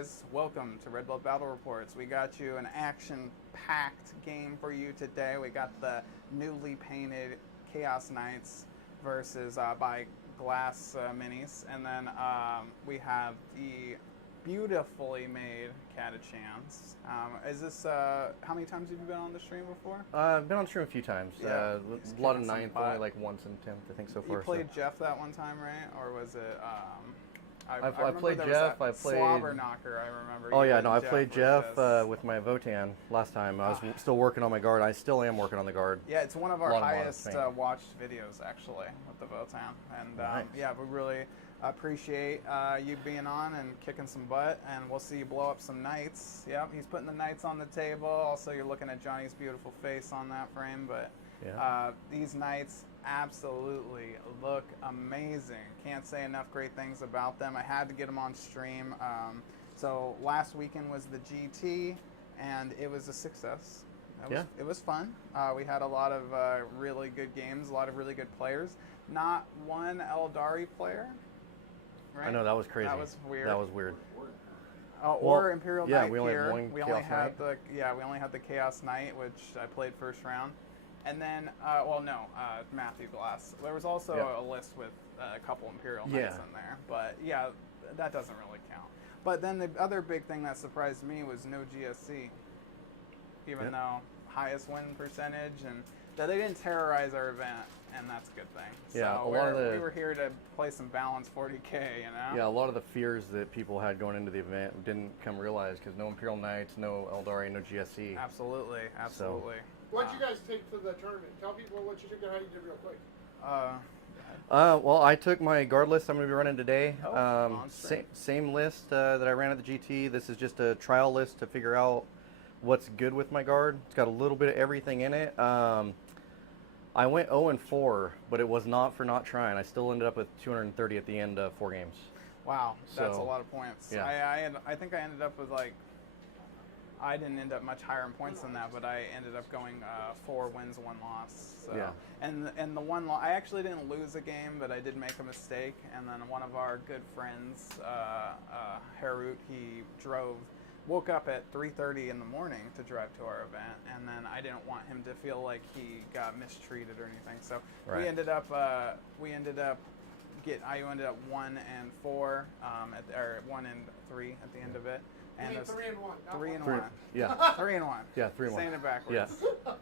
guys? Welcome to Red Bluff Battle Reports. We got you an action-packed game for you today. We got the newly painted Chaos Knights versus by Glass Minis, and then we have the beautifully made Catachans. Is this how many times have you been on the stream before? I've been on the stream a few times. Yeah, a lot of ninth, only like once in 10th, I think so far. You played Jeff that one time, right? Or was it? I played Jeff. I played Slobber Knocker. I remember. Oh yeah, no, I played Jeff with my Votan last time. I was still working on my guard. I still am working on the guard. Yeah, it's one of our highest watched videos actually with the Votan, and nice. yeah, we really appreciate you being on and kicking some butt, and we'll see you blow up some knights. Yep, he's putting the knights on the table. Also, you're looking at Johnny's beautiful face on that frame, but yeah. These knights absolutely look amazing. Can't say enough great things about them. I had to get them on stream. So last weekend was the GT, and it was a success. It was fun. We had a lot of really good games, a lot of really good players. Not one Eldari player. Right? I know, that was crazy. That was weird. That was weird. Or Imperial Knight we only here. Had one we Chaos only had Knight. we only had the Chaos Knight, which I played first round. And then, Matthew Glass. There was also a list with a couple Imperial Knights in there. But yeah, that doesn't really count. But then the other big thing that surprised me was no GSC. Even though highest win percentage, and that they didn't terrorize our event, and that's a good thing. Yeah, so we were here to play some balanced 40k, you know? Yeah, a lot of the fears that people had going into the event didn't come realized, because no Imperial Knights, no Eldari, no GSC. Absolutely, absolutely. So, what'd you guys take to the tournament? Tell people what you took and how you did real quick. Well, I took my guard list I'm going to be running today. Same list that I ran at the GT. This is just a trial list to figure out what's good with my guard. It's got a little bit of everything in it. I went 0-4, but it was not for not trying. I still ended up with 230 at the end of 4 games. Wow, that's a lot of points. Yeah. I think I ended up with I didn't end up much higher in points than that, but I ended up going 4 wins, 1 loss. So. Yeah. And the one loss, I actually didn't lose a game, but I did make a mistake. And then one of our good friends, Harut, he woke up at 3:30 in the morning to drive to our event, and then I didn't want him to feel like he got mistreated or anything. So I ended up 1-4, or 1-3 at the end of it. And 3-1. 3-1. Yeah. 3-1. Yeah, 3-1. Saying it backwards. Yeah.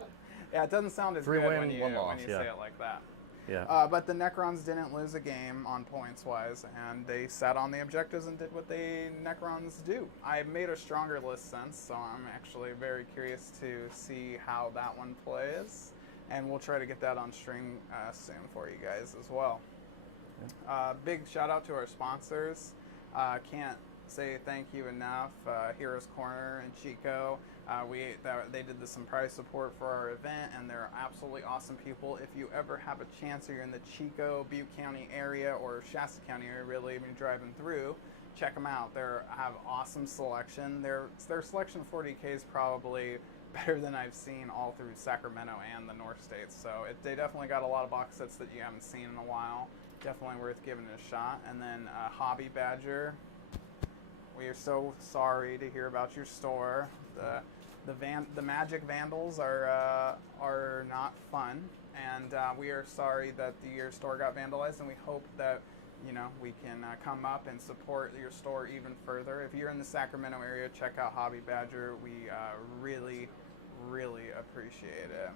Yeah, it doesn't sound as 3 good win, when you 1 loss, say it like that. Yeah. But the Necrons didn't lose a game on points-wise, and they sat on the objectives and did what Necrons do. I made a stronger list since, so I'm actually very curious to see how that one plays, and we'll try to get that on stream soon for you guys as well. Big shout-out to our sponsors. Can't say thank you enough. Heroes Corner and Chico. They did some prize support for our event, and they're absolutely awesome people. If you ever have a chance, or you're in the Chico, Butte County area, or Shasta County area, really, even driving through, check them out. They have awesome selection. Their selection of 40k is probably better than I've seen all through Sacramento and the North States. So they definitely got a lot of box sets that you haven't seen in a while. Definitely worth giving it a shot. And then Hobby Badger. We are so sorry to hear about your store. The Magic Vandals are not fun, and we are sorry that your store got vandalized. And we hope that we can come up and support your store even further. If you're in the Sacramento area, check out Hobby Badger. We really, really appreciate it.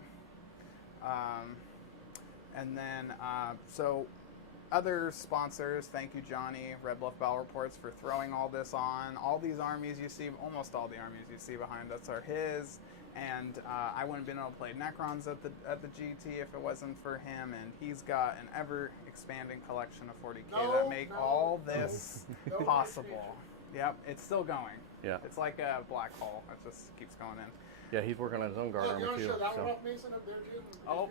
And then so. Other sponsors, thank you, Johnny, Red Bluff Battle Reports, for throwing all this on. All these armies you see, almost all the armies you see behind us are his, and I wouldn't have been able to play Necrons at the GT if it wasn't for him, and he's got an ever-expanding collection of 40k that make all this possible. Yep, it's still going. Yeah. It's like a black hole. It just keeps going in. Yeah, he's working on his own guard armor too. You want to show that one off, Mason, up there too?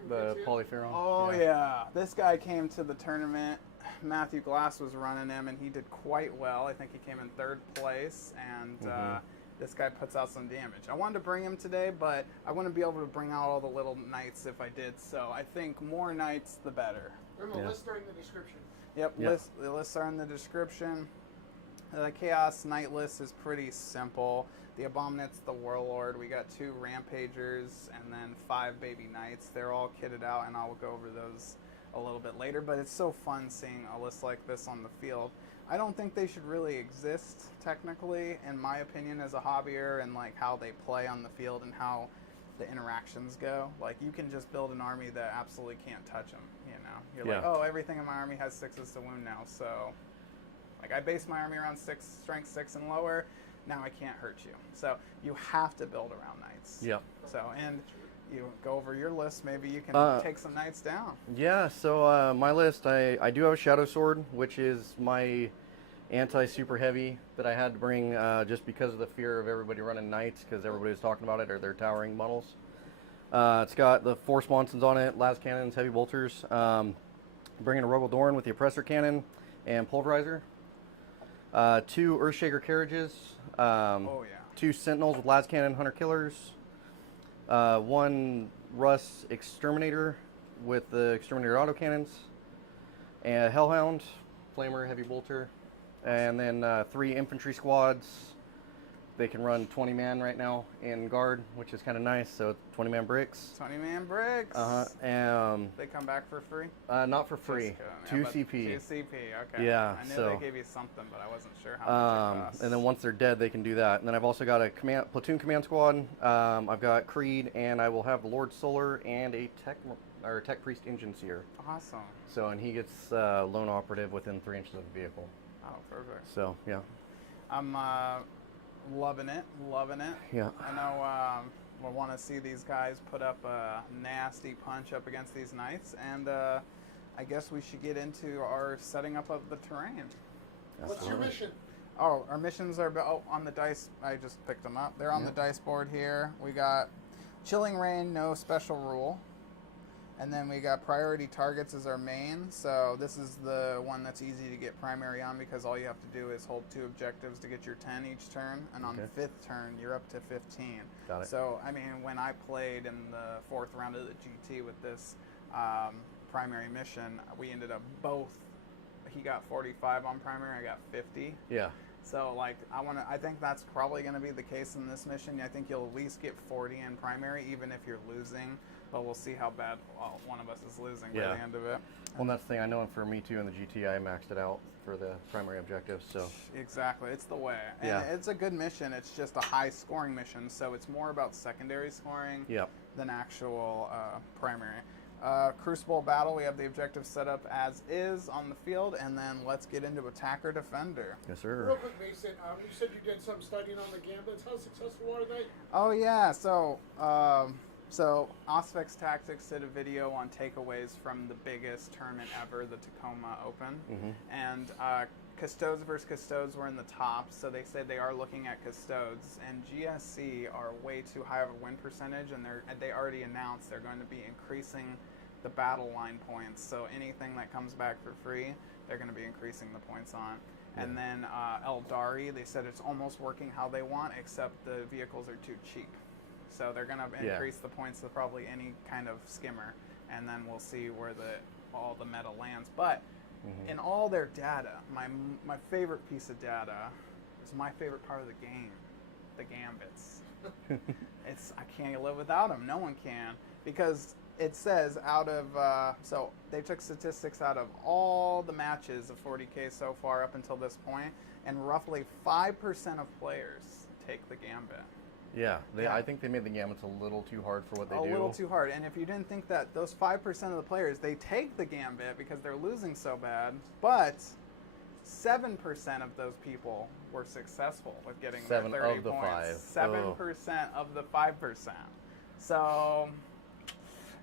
The Polyferon. Oh yeah, this guy came to the tournament. Matthew Glass was running him, and he did quite well. I think he came in 3rd place, and this guy puts out some damage. I wanted to bring him today, but I wouldn't be able to bring out all the little knights if I did. So I think more knights, the better. Remember, lists are in the description. Yep, the lists are in the description. The Chaos Knight list is pretty simple. The Abominate's the Warlord. We got 2 Rampagers and then 5 Baby Knights. They're all kitted out, and I'll go over those a little bit later. But it's so fun seeing a list like this on the field. I don't think they should really exist technically, in my opinion, as a hobbyer, and like how they play on the field and how the interactions go. Like, you can just build an army that absolutely can't touch them. You know, you're like, oh, everything in my army has 6s to wound now, so like I base my army around strength 6 and lower. Now I can't hurt you. So you have to build around knights. Yep. So, and you go over your list. Maybe you can take some knights down. Yeah. So my list, I do have a Shadow Sword, which is my anti-super heavy that I had to bring just because of the fear of everybody running knights, because everybody was talking about it, or their towering models. It's got the 4 Sponsons on it, las cannons, heavy bolters. Bringing a Rogel Dorn with the oppressor cannon and pulverizer. 2 Earthshaker carriages. 2 Sentinels with las cannon, hunter killers. 1 Russ Exterminator with the Exterminator autocannons. And a Hellhound, flamer, heavy bolter. And then 3 infantry squads. They can run 20 man right now in guard, which is kind of nice. So 20 man bricks. 20 man bricks. They come back for free? Not for free. 2 CP. 2 CP. Okay. Yeah. I knew they gave you something, but I wasn't sure how much it cost. And then once they're dead, they can do that. And then I've also got a platoon command squad. I've got Creed, and I will have the Lord Solar and a Tech Priest Engine Seer. Awesome. So, and he gets lone operative within 3 inches of the vehicle. Oh, perfect. So, yeah. I'm loving it. Yeah. I know we'll want to see these guys put up a nasty punch up against these knights, and I guess we should get into our setting up of the terrain. What's your mission? Oh, our missions are on the dice. I just picked them up. They're on the dice board here. We got Chilling Rain, no special rule. And then we got priority targets as our main. So this is the one that's easy to get primary on, because all you have to do is hold 2 objectives to get your 10 each turn. And on the 5th turn, you're up to 15. Got it. So, I mean, when I played in the 4th round of the GT with this primary mission, we ended up both. He got 45 on primary, I got 50. Yeah. So, like, I think that's probably going to be the case in this mission. I think you'll at least get 40 in primary, even if you're losing. But we'll see how bad one of us is losing by the end of it. Well, that's the thing. I know for me, too, in the GT, I maxed it out for the primary objectives. So exactly. It's the way. And it's a good mission. It's just a high-scoring mission, so it's more about secondary scoring than actual primary. Crucible Battle, we have the objective set up as is on the field, and then let's get into Attacker-Defender. Yes, sir. Real quick, Mason, you said you did some studying on the gambits. How successful are they? Oh, yeah. So Osvex Tactics did a video on takeaways from the biggest tournament ever, the Tacoma Open. And Custodes versus Custodes were in the top, so they said they are looking at Custodes. And GSC are way too high of a win percentage, and they already announced they're going to be increasing the battle line points. So anything that comes back for free, they're going to be increasing the points on. And then Eldari, they said it's almost working how they want, except the vehicles are too cheap. So they're going to increase the points to probably any kind of skimmer, and then we'll see where all the meta lands. But in all their data, my favorite piece of data is my favorite part of the game, the gambits. I can't live without them. No one can, because it says out of so they took statistics out of all the matches of 40k so far up until this point, and roughly 5% of players take the gambit. Yeah, I think they made the gambits a little too hard for what they do. A little too hard. And if you didn't think that, those 5% of the players, they take the gambit because they're losing so bad, but 7% of those people were successful with getting their 30 of the points. 5. 7% of the 5%. So,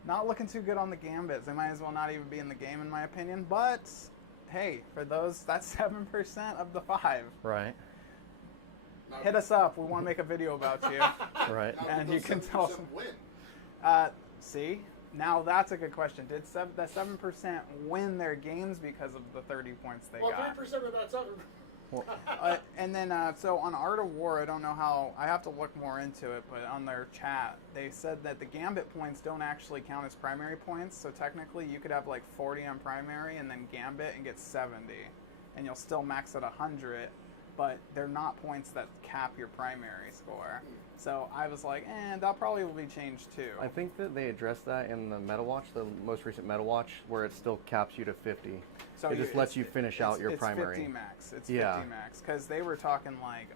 not looking too good on the gambits. They might as well not even be in the game, in my opinion. But, hey, for those, that's 7% of the 5. Right. Hit us up. We want to make a video about you. Right. And you can tell us. See? Now that's a good question. Did that 7% win their games because of the 30 points they got? Well, 3% of that 7. And then, so on Art of War, I don't know how, I have to look more into it, but on their chat, they said that the Gambit points don't actually count as primary points, so technically you could have like 40 on primary and then Gambit and get 70, and you'll still max at 100, but they're not points that cap your primary score. So I was like, that probably will be changed too. I think that they addressed that in the Meta Watch, the most recent Meta Watch, where it still caps you to 50. So it just lets you finish out your primary. It's 50 max. It's 50 max. Because they were talking like,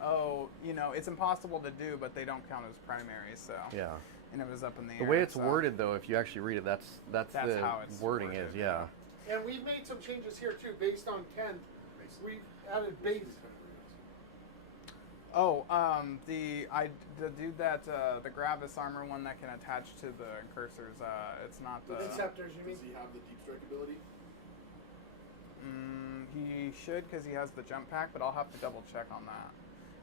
it's impossible to do, but they don't count as primary. So yeah. And it was up in the air. The way it's worded, though, if you actually read it, that's the how it's wording worded, is, yeah. And we've made some changes here too, based on 10. We've added base. Oh, the dude that the Gravis armor one that can attach to the cursors. It's not the Inceptors. You mean? Does he have the deep strike ability? He should because he has the jump pack, but I'll have to double check on that.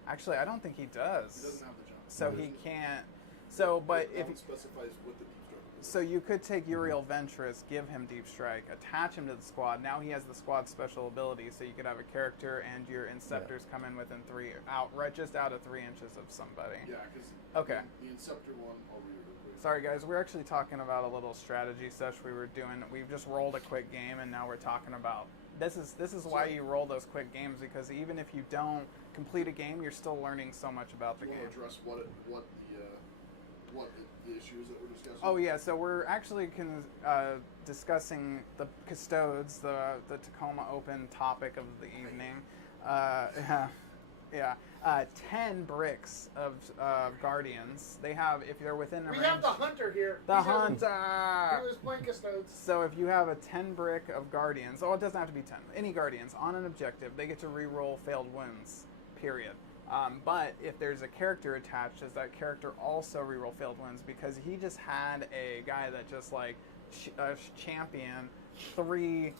Actually, I don't think he does. He doesn't have the jump. So he can't. So, but if it specifies what the deep strike ability. so, you could take Uriel Ventress, give him Deep Strike, attach him to the squad. Now he has the squad special ability, so you could have a character and your Inceptors come in within just out of 3 inches of somebody. Yeah, because Okay. the Inceptor one, I'll read it real quick. Sorry guys, we're actually talking about a little strategy sesh we've just rolled a quick game and now we're talking about this is why you roll those quick games, because even if you don't complete a game, you're still learning so much about the Do you game. want to address what the issues that we're discussing? Oh yeah, so we're actually discussing the Custodes, the Tacoma Open topic of the evening. 10 bricks of Guardians. They have, if they're within a We range. have the hunter here. The He Hunter! was playing Custodes. So if you have a 10 brick of Guardians, it doesn't have to be 10, any Guardians, on an objective, they get to re-roll failed wounds, period. But if there's a character attached, does that character also re-roll failed wounds? Because he just had a guy that just like champion, three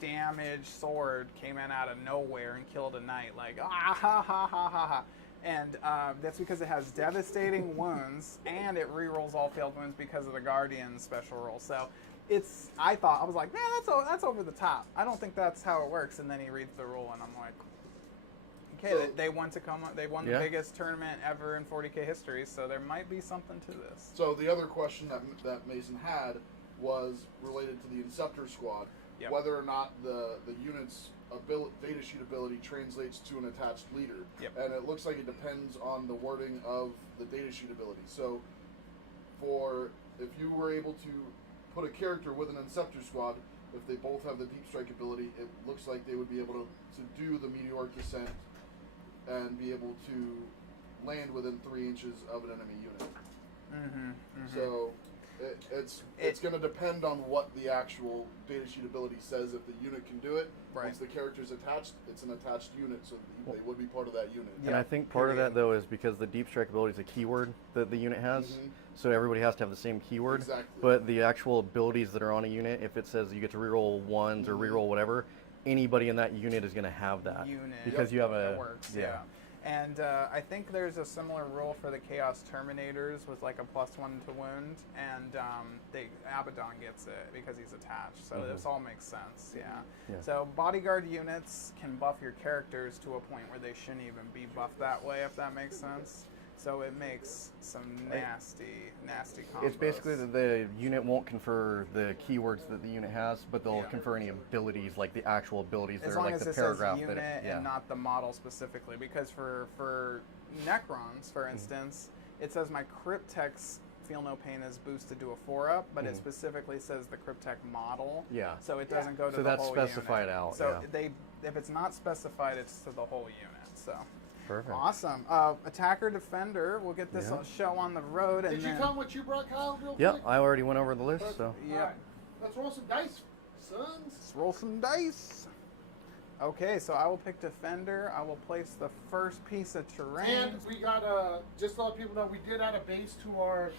damage sword came in out of nowhere and killed a knight, like ha ha ha ha ha. And that's because it has devastating wounds and it re-rolls all failed wounds because of the Guardian special roll. So I was like, man, that's over the top. I don't think that's how it works. And then he reads the rule and I'm like, okay, So, they won the biggest tournament ever in 40k history, so there might be something to this. So the other question that Mason had was related to the Inceptor squad, Yep. whether or not the unit's data sheet ability translates to an attached leader. Yep. And it looks like it depends on the wording of the data sheet ability. So if you were able to put a character with an Inceptor squad, if they both have the deep strike ability, it looks like they would be able to do the meteoric descent and be able to land within 3 inches of an enemy unit. So it's going to depend on what the actual data sheet ability says. If the unit can do it, Right. once the character's attached, it's an attached unit, so they would be part of that unit. And I think part of that, though, is because the deep strike ability is a keyword that the unit has, so everybody has to have the same keyword. Exactly. But the actual abilities that are on a unit, if it says you get to reroll ones or reroll whatever, anybody in that unit is going to have that. Because you have that a... works, yeah. And I think there's a similar rule for the Chaos Terminators with like a +1 to wound, and Abaddon gets it because he's attached. So this all makes sense, yeah. So bodyguard units can buff your characters to a point where they shouldn't even be buffed that way, if that makes sense. So it makes some nasty combos. It's basically that the unit won't confer the keywords that the unit has, but they'll confer any abilities, like the actual abilities that as are long like as the it paragraph says unit and not the model specifically. Because for Necrons, for instance, it says my Cryptex Feel No Pain is boosted to a 4-up, but it specifically says the Cryptech model. Yeah. So it doesn't go to So the that's whole specified unit. out, So yeah. if it's not specified, it's to the whole unit. So. Perfect. Awesome. Attacker, defender. We'll get this show on the road. And Did you tell them what you brought, Kyle, real Yep, quick? I already went over the list, so... Yep. All right. Let's roll some dice, sons. Let's roll some dice. Okay, so I will pick defender. I will place the first piece of terrain. And we got just to let people know, we did add a base to our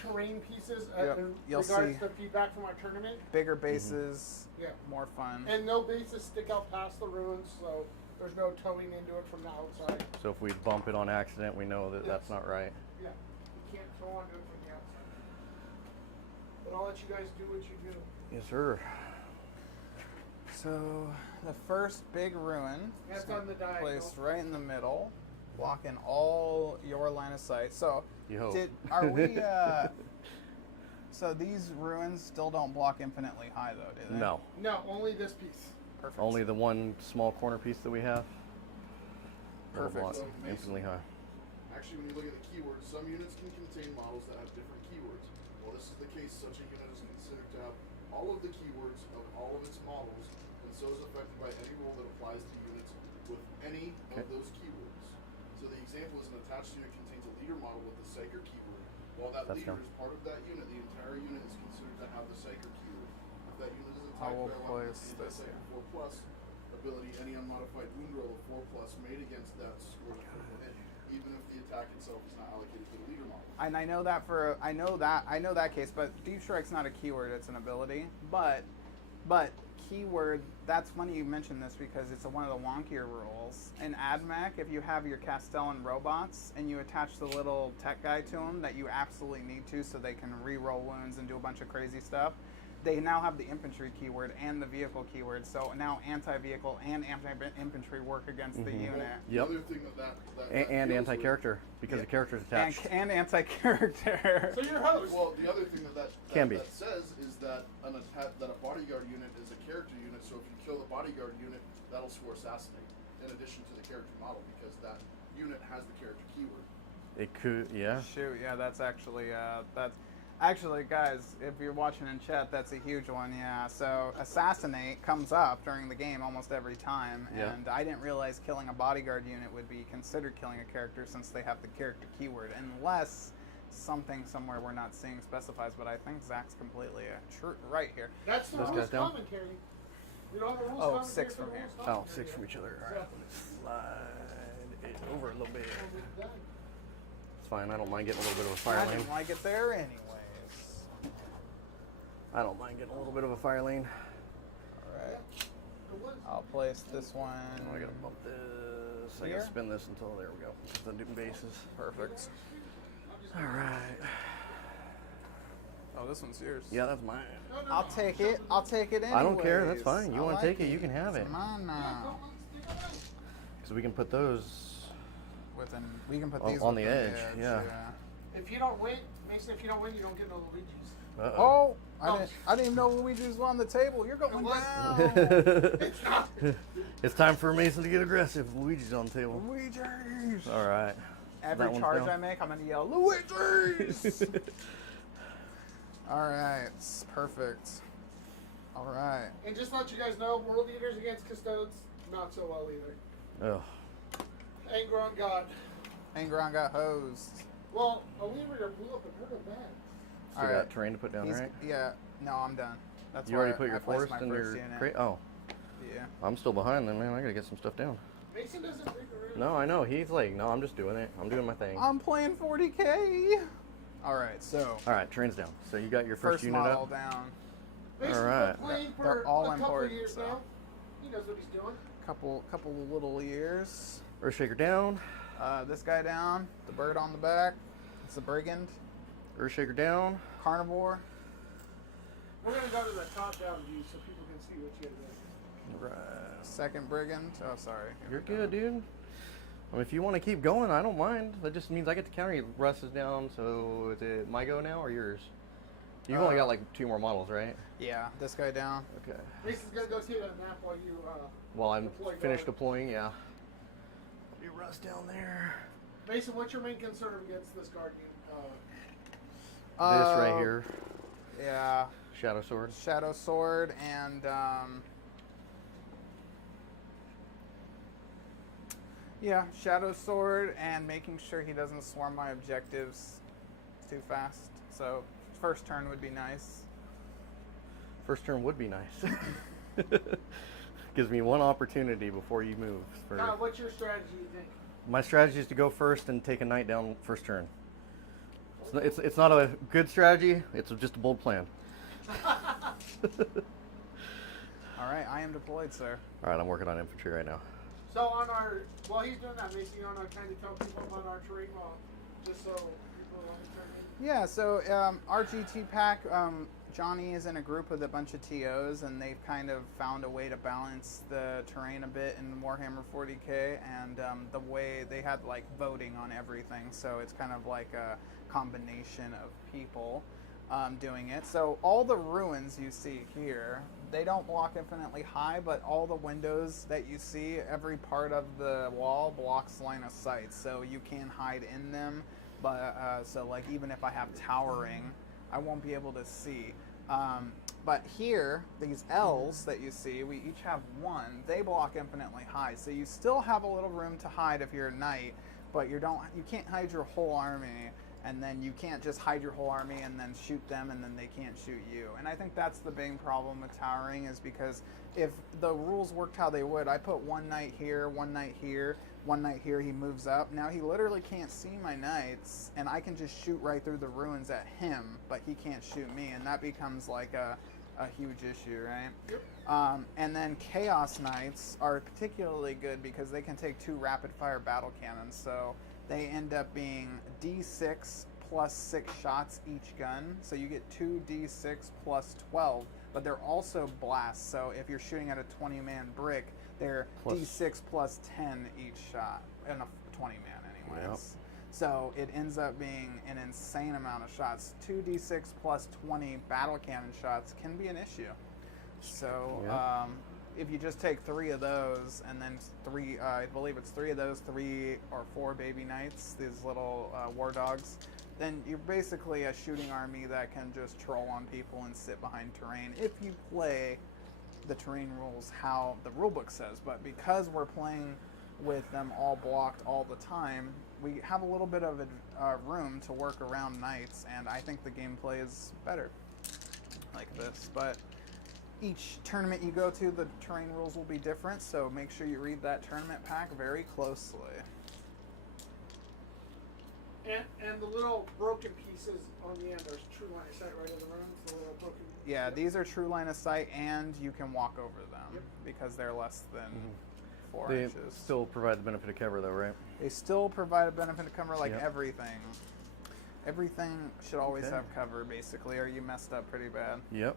terrain pieces in You'll regards see. to feedback from our tournament. Bigger bases, Yeah. more fun. And no bases stick out past the ruins, so there's no towing into it from the outside. So if we bump it on accident, we know that that's not right. Yeah, you can't tow onto it from the outside. But I'll let you guys do what you do. Yes, sir. So the first big ruin That's is on the diagonal. placed right in the middle, blocking all your line of sight. So Yo. are we? So these ruins still don't block infinitely high, though, do they? No. No, only this piece. Perfect. Only the one small corner piece that we have. Perfect. So Mason, Infinitely high. actually, when you look at the keywords, some units can contain models that have different keywords. Well, this is the case. Such a unit is considered to have all of the keywords of all of its models, and so is affected by any rule that applies to units with any of those keywords. So the example is an attached unit contains a leader model with the Psyker keyword. While that That's leader down. is part of that unit, the entire unit is considered to have the Psyker keyword. If that unit is I attacked will by a line with place the this Psyker 4+ ability, any unmodified wound roll of 4+ made against that scores a critical hit, even if the attack itself is not allocated to the leader model. And I know that case, but Deep Strike's not a keyword; it's an ability. But keyword. That's funny you mentioned this because it's one of the wonkier rules. In AdMech, if you have your Castellan robots and you attach the little tech guy to them that you absolutely need to, so they can re-roll wounds and do a bunch of crazy stuff. They now have the infantry keyword and the vehicle keyword, so now anti-vehicle and anti-infantry work against the unit. The Yep. other thing that And deals with- anti-character, because the character's attached. And anti-character. So your host. Well, the other thing that Can be. that says is that that a bodyguard unit is a character unit. So if you kill the bodyguard unit, that'll score assassinate in addition to the character model because that unit has the character keyword. It could, yeah. Shoot, yeah, that's actually actually, guys, if you're watching in chat, that's a huge one. Yeah, so assassinate comes up during the game almost every time, Yeah. and I didn't realize killing a bodyguard unit would be considered killing a character since they have the character keyword, unless something somewhere we're not seeing specifies. But I think Zach's completely right here. That's the Those rules guys down? commentary. You don't have a rules Oh, commentary 6 for the from here. rules Oh, commentary 6 from yet. each other. All right, slide it over a little bit. So, It's fine. I don't mind getting a little bit of a I fire lane. didn't like it there anyways. I don't mind getting a little bit of a fire lane. All right, it was. I'll place this one. Oh, I gotta bump this. I Here? gotta spin this until there we go. The new bases. Perfect. All right. Oh, this one's yours. Yeah, that's mine. No, I'll take it. I'll take it anyways. I don't care, that's fine. You I wanna like take it, you can have It's it. mine now. Because we can put those. We can put On- these on with the edge, yeah. If you don't win, Mason, if you don't win, you don't get no Luigi's. Uh-oh. Oh, Oh. I didn't even know Luigi's was on the table. You're going It was. down. It's not. It's time for Mason to get aggressive. Luigi's on the table. Luigi's. All right. Every That one's charge down. I make, I'm gonna yell Luigi's. All right, it's perfect. All right. And just to let you guys know, World Eaters against Custodes, not so well either. Oh. Angron God. Angron got hosed. Well, Olivia blew up and hurt him bad. Still All got right. terrain to put down, He's- right? Yeah. No, I'm done. That's You why already put your I placed forest my in first your unit. crate? Oh. Yeah. I'm still behind then, man. I gotta get some stuff down. Mason doesn't think really. No, I know. He's like, no, I'm just doing it. I'm doing my thing. I'm playing 40k. All right, so All right, terrain's down. So you got your first first unit model up? down. Mason's Alright. been playing They're for all a couple important, years so. now. He knows what he's doing. Couple of little years. Earthshaker down. This guy down. The bird on the back. It's the brigand. Earthshaker down. Carnivore. We're gonna go to the top-down view so people can see what you have done. Right. Second brigand. Oh, sorry. Here You're we go. good, dude. I mean, if you want to keep going, I don't mind. That just means I get to counter you. Russ is down, so is it my go now or yours? You've only got like 2 more models, right? Yeah, this guy down. Okay. Mason's gonna go take a nap while you. While I'm Deploy finished guard. deploying, yeah. Be Russ down there. Mason, what's your main concern against this guardian? This right here, Yeah. Shadow Sword. Shadow Sword and yeah, Shadow Sword and making sure he doesn't swarm my objectives too fast. So first turn would be nice. First turn would be nice. Gives me one opportunity before you move. For What's your strategy, you think? my strategy is to go first and take a knight down first turn. It's not a good strategy. It's just a bold plan. All right, I am deployed, sir. All right, I'm working on infantry right now. So on our, while he's doing that, Mason, you want to kind of tell people about our terrain model, just so people understand. Yeah, so our GT pack, Johnny is in a group with a bunch of TOs, and they've kind of found a way to balance the terrain a bit in Warhammer 40k, and the way they had like voting on everything, so it's kind of like a combination of people. doing it. So all the ruins you see here, they don't block infinitely high, but all the windows that you see, every part of the wall blocks line of sight, so you can hide in them. But so like even if I have towering, I won't be able to see. But here, these L's that you see, we each have one. They block infinitely high, so you still have a little room to hide if you're a knight, but you can't hide your whole army, and then you can't just hide your whole army and then shoot them, and then they can't shoot you. And I think that's the big problem with towering, is because if the rules worked how they would, I put one knight here, one knight here, one knight here, he moves up. Now he literally can't see my knights, and I can just shoot right through the ruins at him, but he can't shoot me, and that becomes like a huge issue, right? Yep. And then Chaos Knights are particularly good because they can take 2 rapid-fire battle cannons, so they end up being D6 plus 6 shots each gun, so you get 2 D6 plus 12, but they're also blasts, so if you're shooting at a 20-man brick, they're D6 plus 10 each shot, and a 20-man anyways. Yep. So it ends up being an insane amount of shots. 2d6 plus 20 battle cannon shots can be an issue. So Yep. if you just take 3 of those, and then 3, I believe it's 3 of those, 3 or 4 baby knights, these little war dogs, then you're basically a shooting army that can just troll on people and sit behind terrain if you play the terrain rules how the rulebook says. But because we're playing with them all blocked all the time, we have a little bit of room to work around knights, and I think the gameplay is better like this. But each tournament you go to, the terrain rules will be different, so make sure you read that tournament pack very closely. And the little broken pieces on the end, there's true line of sight right in the ruins, the little broken. Yeah, these are true line of sight, and you can walk over them. Yep. Because they're less than 4 They inches. still provide the benefit of cover, though, right? They still provide a benefit of cover, like Yep. everything. Everything should always Okay. have cover, basically, or you messed up pretty bad. Yep.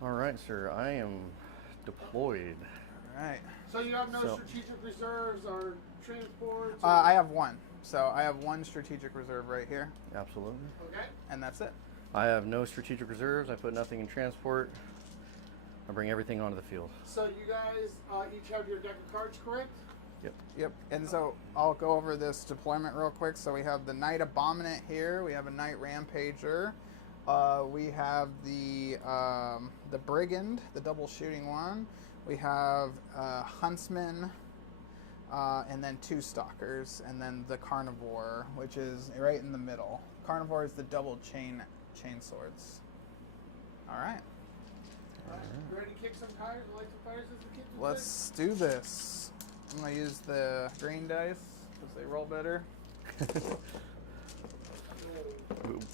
All right, sir. I am deployed. All right. So you have no So- strategic reserves or transports? Or, I have one. So I have one strategic reserve right here, Absolutely. Okay. and that's it. I have no strategic reserves. I put nothing in transport. I bring everything onto the field. So you guys each have your deck of cards, correct? Yep. And so I'll go over this deployment real quick. So we have the Knight Abominant here. We have a Knight Rampager. We have the Brigand, the double shooting one. We have Huntsman, and then 2 Stalkers, and then the Carnivore, which is right in the middle. Carnivore is the double chain swords. All right. All right. You ready to kick some tires, light some fires, as the kids would Let's do this. I'm going to use the green dice because they roll better. say?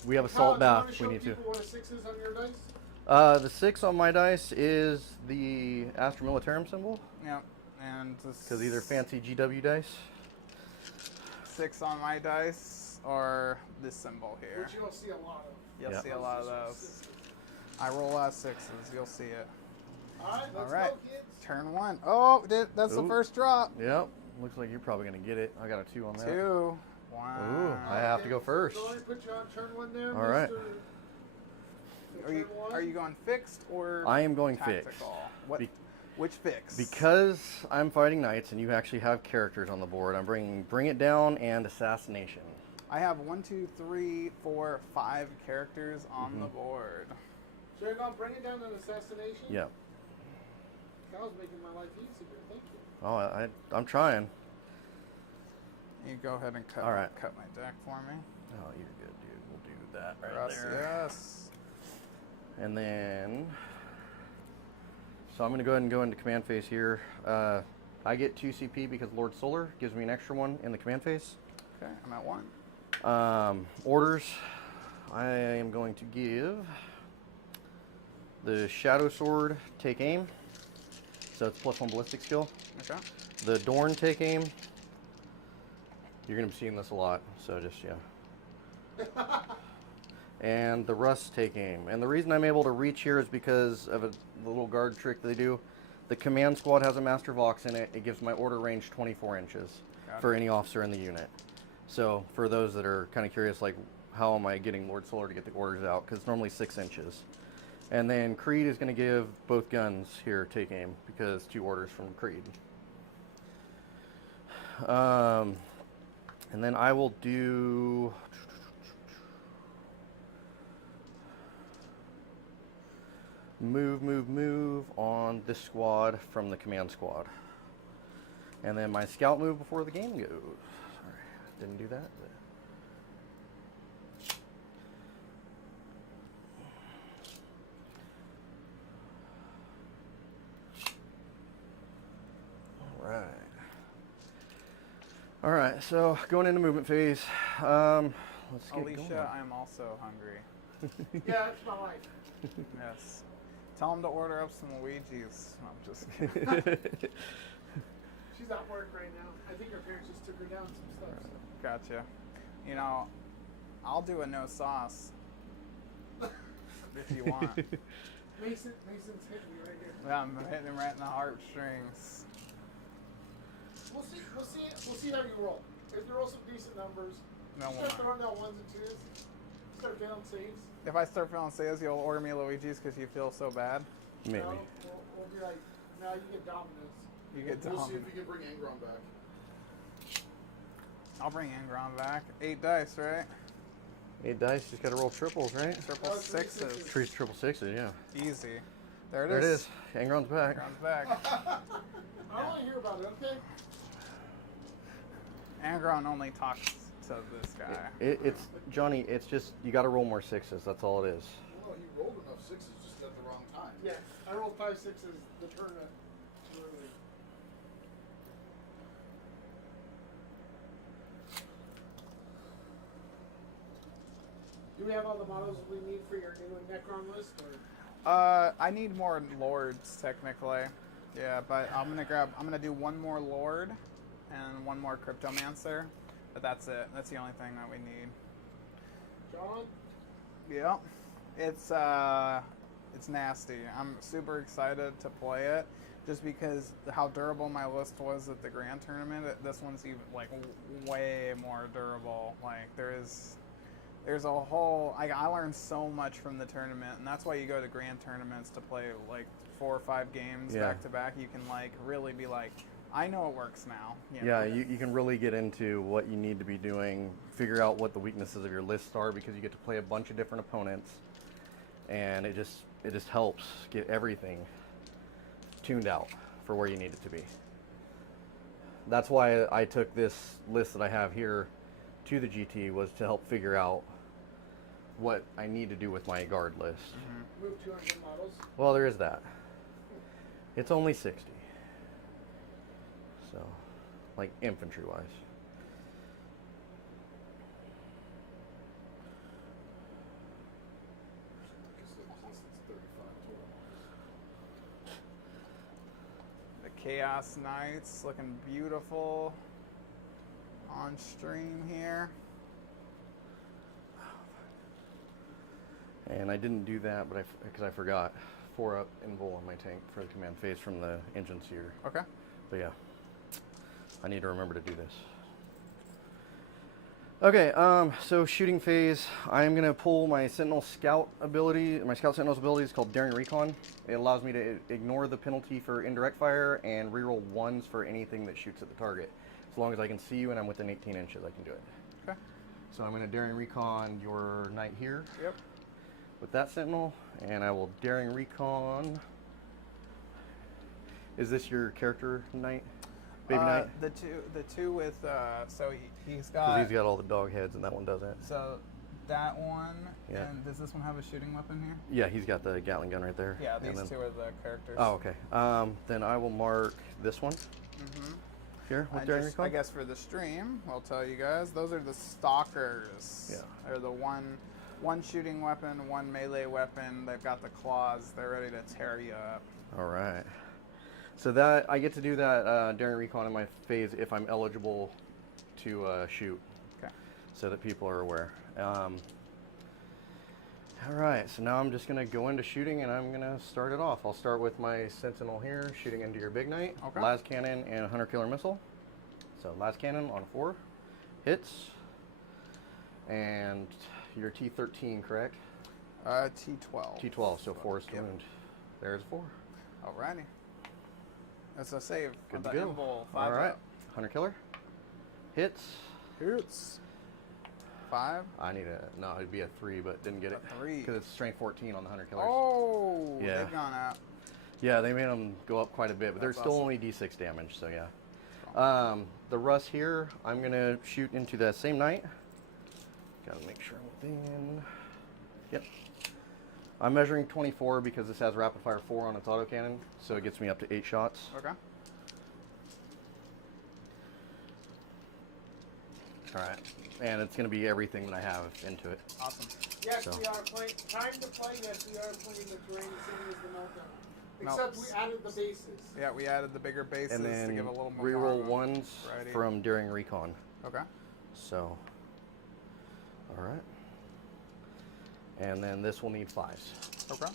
We have Kyle, assault do you wanna bath. show We need to. people what a 6 is on your dice? The 6 on my dice is the Astra Militarum symbol, Yep. And because these are fancy GW dice. 6 on my dice, or this symbol here. Which you'll see a lot of. You'll Yeah. see a lot of those. I roll out 6s. You'll see it. All right, let's All right. go, kids. Turn 1. Oh, that's the Ooh. first drop. Yep. Looks like you're probably going to get it. I got a 2 on that. 2. Wow. Ooh, I have to go first. So let me put you on turn 1 there, All right. Mr. So Are you turn 1. are you going fixed or I am going tactical? fixed. What? Be- Which fix? Because I'm fighting knights and you actually have characters on the board, I'm bringing Bring It Down and Assassination. I have 1, 2, 3, 4, 5 characters on the board. So you're going to bring it down to an assassination? Yep. Kyle's making my life easier. Thank you. Oh, I'm trying. You go ahead and cut All right. cut my deck for me. Oh, you're good, dude. We'll do that right Yes, there. yes. And then, so I'm going to go ahead and go into command phase here. I get 2 CP because Lord Solar gives me an extra 1 in the command phase. Okay, I'm at 1. Orders, I am going to give the Shadow Sword Take Aim. So it's +1 ballistic skill. Okay. The Dorn Take Aim. You're going to be seeing this a lot, so just, yeah. And the Rust Take Aim. And the reason I'm able to reach here is because of the little guard trick they do. The command squad has a Master Vox in it. It gives my order range 24 inches Got for any officer in the unit. So for those that are kind of curious, like how am I getting Lord Solar to get the orders out, because it's normally 6 inches. And then Creed is going to give both guns here take aim, because 2 orders from Creed. And then I will do move on this squad from the command squad. And then my scout move before the game goes. Sorry, didn't do that. All right, so going into movement phase. Let's get Alicia, going. I'm also hungry. Yeah, that's my life. Yes. Tell him to order up some Luigi's. No, I'm just kidding. She's at work right now. I think her parents just took her down some stuff. So. Gotcha. You know, I'll do a no sauce if you want. Mason's hitting me right here. Yeah, I'm hitting him right in the heartstrings. We'll see how you roll. If you roll some decent numbers, No, start throwing out 1s and 2s, start failing saves. If I start feeling saves, you'll order me Luigi's because you feel so bad. Maybe. No, we'll be like, no, you get Domino's. You get We'll see dominant. if we can bring Angron back. I'll bring Angron back. 8 dice, right? 8 dice, just gotta roll triples, right? Triple sixes. Trees triple sixes, yeah. Easy. There There it is. Angron's back. Angron's back. I want to hear about it, okay? Angron only talks to this guy. It's Johnny. It's just you gotta roll more 6s. That's all it is. Well, no, he rolled enough 6s just at the wrong time. Yeah, I rolled 5 6s the tournament. Early. Do we have all the models we need for your new Necron list? Or? I need more lords technically. Yeah, but I'm gonna do one more lord and one more cryptomancer. But that's it. That's the only thing that we need. John? Yeah. It's nasty. I'm super excited to play it just because how durable my list was at the grand tournament. This one's even like way more durable. Like there's a whole I learned so much from the tournament, and that's why you go to grand tournaments to play like 4 or 5 games Yeah. back to back. You can like really be like, I know it works now. You know? Yeah, you can really get into what you need to be doing, figure out what the weaknesses of your list are, because you get to play a bunch of different opponents, and it just helps get everything tuned out for where you need it to be. That's why I took this list that I have here to the GT, was to help figure out what I need to do with my guard list. Move 200 models. Well, there is that. It's only 60. So, like infantry wise. It's 35 total. The Chaos Knights looking beautiful on stream here. And I didn't do that, but because I forgot 4 up invul on my tank for the command phase from the engine seer. Okay. But yeah, I need to remember to do this. Okay, so shooting phase, I'm gonna pull my Sentinel Scout ability. My Scout Sentinel's ability is called Daring Recon. It allows me to ignore the penalty for indirect fire and reroll 1s for anything that shoots at the target. As long as I can see you and I'm within 18 inches, I can do it. Okay. So I'm gonna Daring Recon your knight here. Yep. With that Sentinel, and I will Daring Recon. Is this your character knight? Baby knight? The two with so he's Because got he's got all the dog heads and that one doesn't. so that one. Yeah. And does this one have a shooting weapon here? Yeah, he's got the Gatling gun right there. Yeah, And these then- two are the characters. Oh, okay. Then I will mark this one Mm-hmm. here with Daring Recon. I guess for the stream, I'll tell you guys, those are the stalkers. Yeah. They're the one shooting weapon, one melee weapon. They've got the claws. They're ready to tear you up. All right. So that I get to do that Daring Recon in my phase if I'm eligible to shoot. Okay. So that people are aware. All right. So now I'm just gonna go into shooting and I'm gonna start it off. I'll start with my Sentinel here, shooting into your big knight. Okay. Las cannon and hunter killer missile. So las cannon on 4 hits, and You're T13, correct? T12. T12, so 4 is to Yep. wound. There's 4. Alrighty. That's a save. Good on to the go. Embol, All 5 right. up. Hunter killer. Hits. Hits. 5. I need a, no, it'd be a 3, but didn't get A it. 3. Because it's strength 14 on the hunter killers. Oh, Yeah. they've gone up. Yeah, they made them go up quite a bit, but they're That's still awesome. only D6 damage, so yeah. The Russ here, I'm going to shoot into that same knight. Gotta make sure I'm within. Yep. I'm measuring 24 because this has rapid fire 4 on its autocannon, so it gets me up to 8 shots. Okay. Alright. And it's going to be everything that I have into it. Awesome. Yes, So. we are playing. Time to play. Yes, we are playing the terrain the same as the meltdown. Except Melts. we added the bases. Yeah, we added the bigger bases And to then give a little more. reroll ones variety. from during recon. Okay. So, alright. And then this will need 5s. Okay.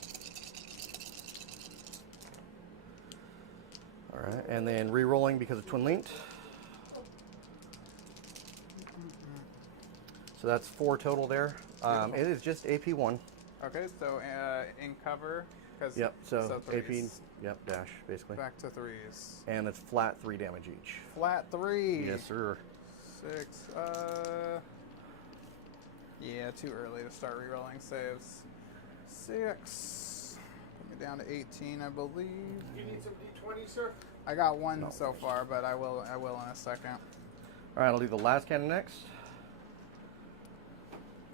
Alright, and then re-rolling because of twin linked. So that's 4 total there. It is just AP1. Okay, so in cover, because Yep, so AP, threes. yep, dash, basically. Back to 3s. And it's flat 3 damage each. Flat 3. Yes, sir. 6. Yeah, too early to start rerolling saves. 6. Put me down to 18, I believe. You need some D20, sir? I got 1 No. so far, but I will in a second. Alright, I'll do the last cannon next.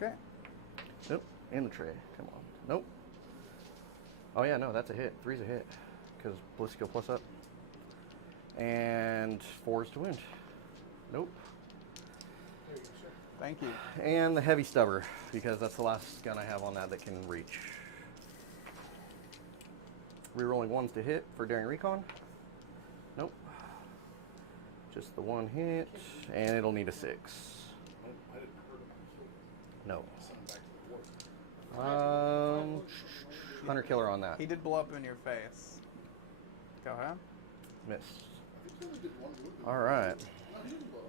Okay. Nope, in the tray. Come on. Nope. Oh yeah, no, that's a hit. 3's a hit. Because Bliss skill plus up. And 4's to wound. Nope. There you go, sir. Thank you. And the heavy stubber, because that's the last gun I have on that can reach. Rerolling 1s to hit for daring recon. Nope. Just the 1 hit, and it'll need a 6. I didn't hurt him. No. Send him back to the war. Hunter killer on that. He did blow up in your face. Go ahead. Missed. I think he only did 1 movement. All right. No, he didn't blow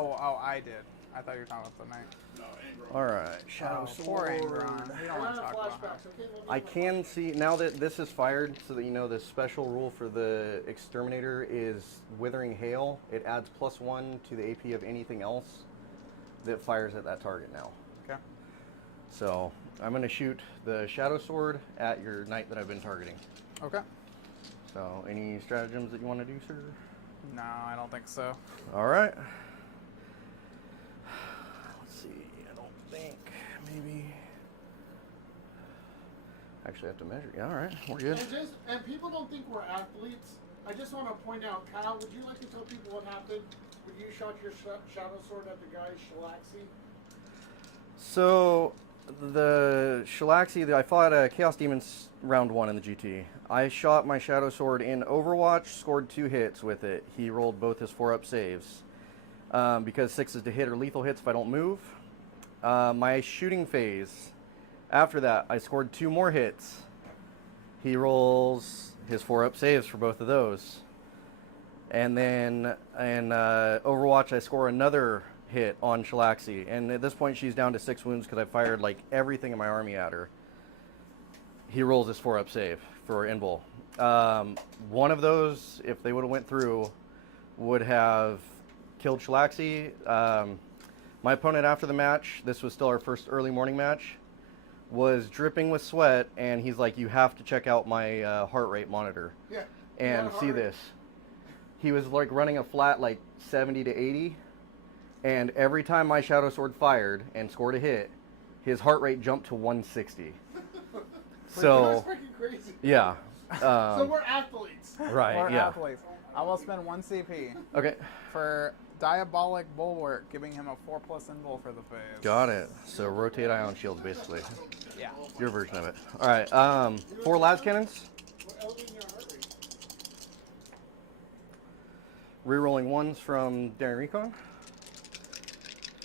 up. Oh, I did. I thought you were talking about the knight. No, Angron. All right. Shadow Poor sword. Angron. We don't want to talk about him. Flashbacks, okay? We'll do I my can see now that this is fired, so that you know the special rule for the exterminator is withering hail. It adds +1 to the AP of anything else that fires at that target now. Okay. So I'm going to shoot the shadow sword at your knight that I've been targeting. Okay. So any stratagems that you want to do, sir? No, I don't think so. All right. Let's see. I don't think maybe. Actually, I have to measure. Yeah, all right, we're good. And people don't think we're athletes. I just want to point out, Kyle, would you like to tell people what happened when you shot your shadow sword at the guy's Shalaxi? So the Shalaxi, I fought Chaos Demons round 1 in the GT. I shot my shadow sword in Overwatch, scored 2 hits with it. He rolled both his 4-up saves. Because 6 is to hit or lethal hits if I don't move. My shooting phase, after that, I scored 2 more hits. He rolls his 4-up saves for both of those. And then in Overwatch, I score another hit on Shalaxi. And at this point, she's down to 6 wounds because I fired like everything in my army at her. He rolls his 4-up save for Inbol. One of those, if they would have went through, would have killed Shalaxi. My opponent after the match, this was still our first early morning match, was dripping with sweat, and he's like, you have to check out my heart rate monitor Yeah. and Yeah, see heart rate. this. He was like running a flat like 70 to 80, and every time my shadow sword fired and scored a hit, his heart rate jumped to 160. So, That's freaking crazy. yeah. So we're athletes. Right, Or yeah. athletes. I will spend 1 CP Okay, for Diabolic Bulwark, giving him a 4+ invul for the phase. got it. So rotate ion shields, basically. Yeah. Your version of it. All right, 4 las cannons. We're elevating your heart rate. Rerolling 1s from Daring Recon.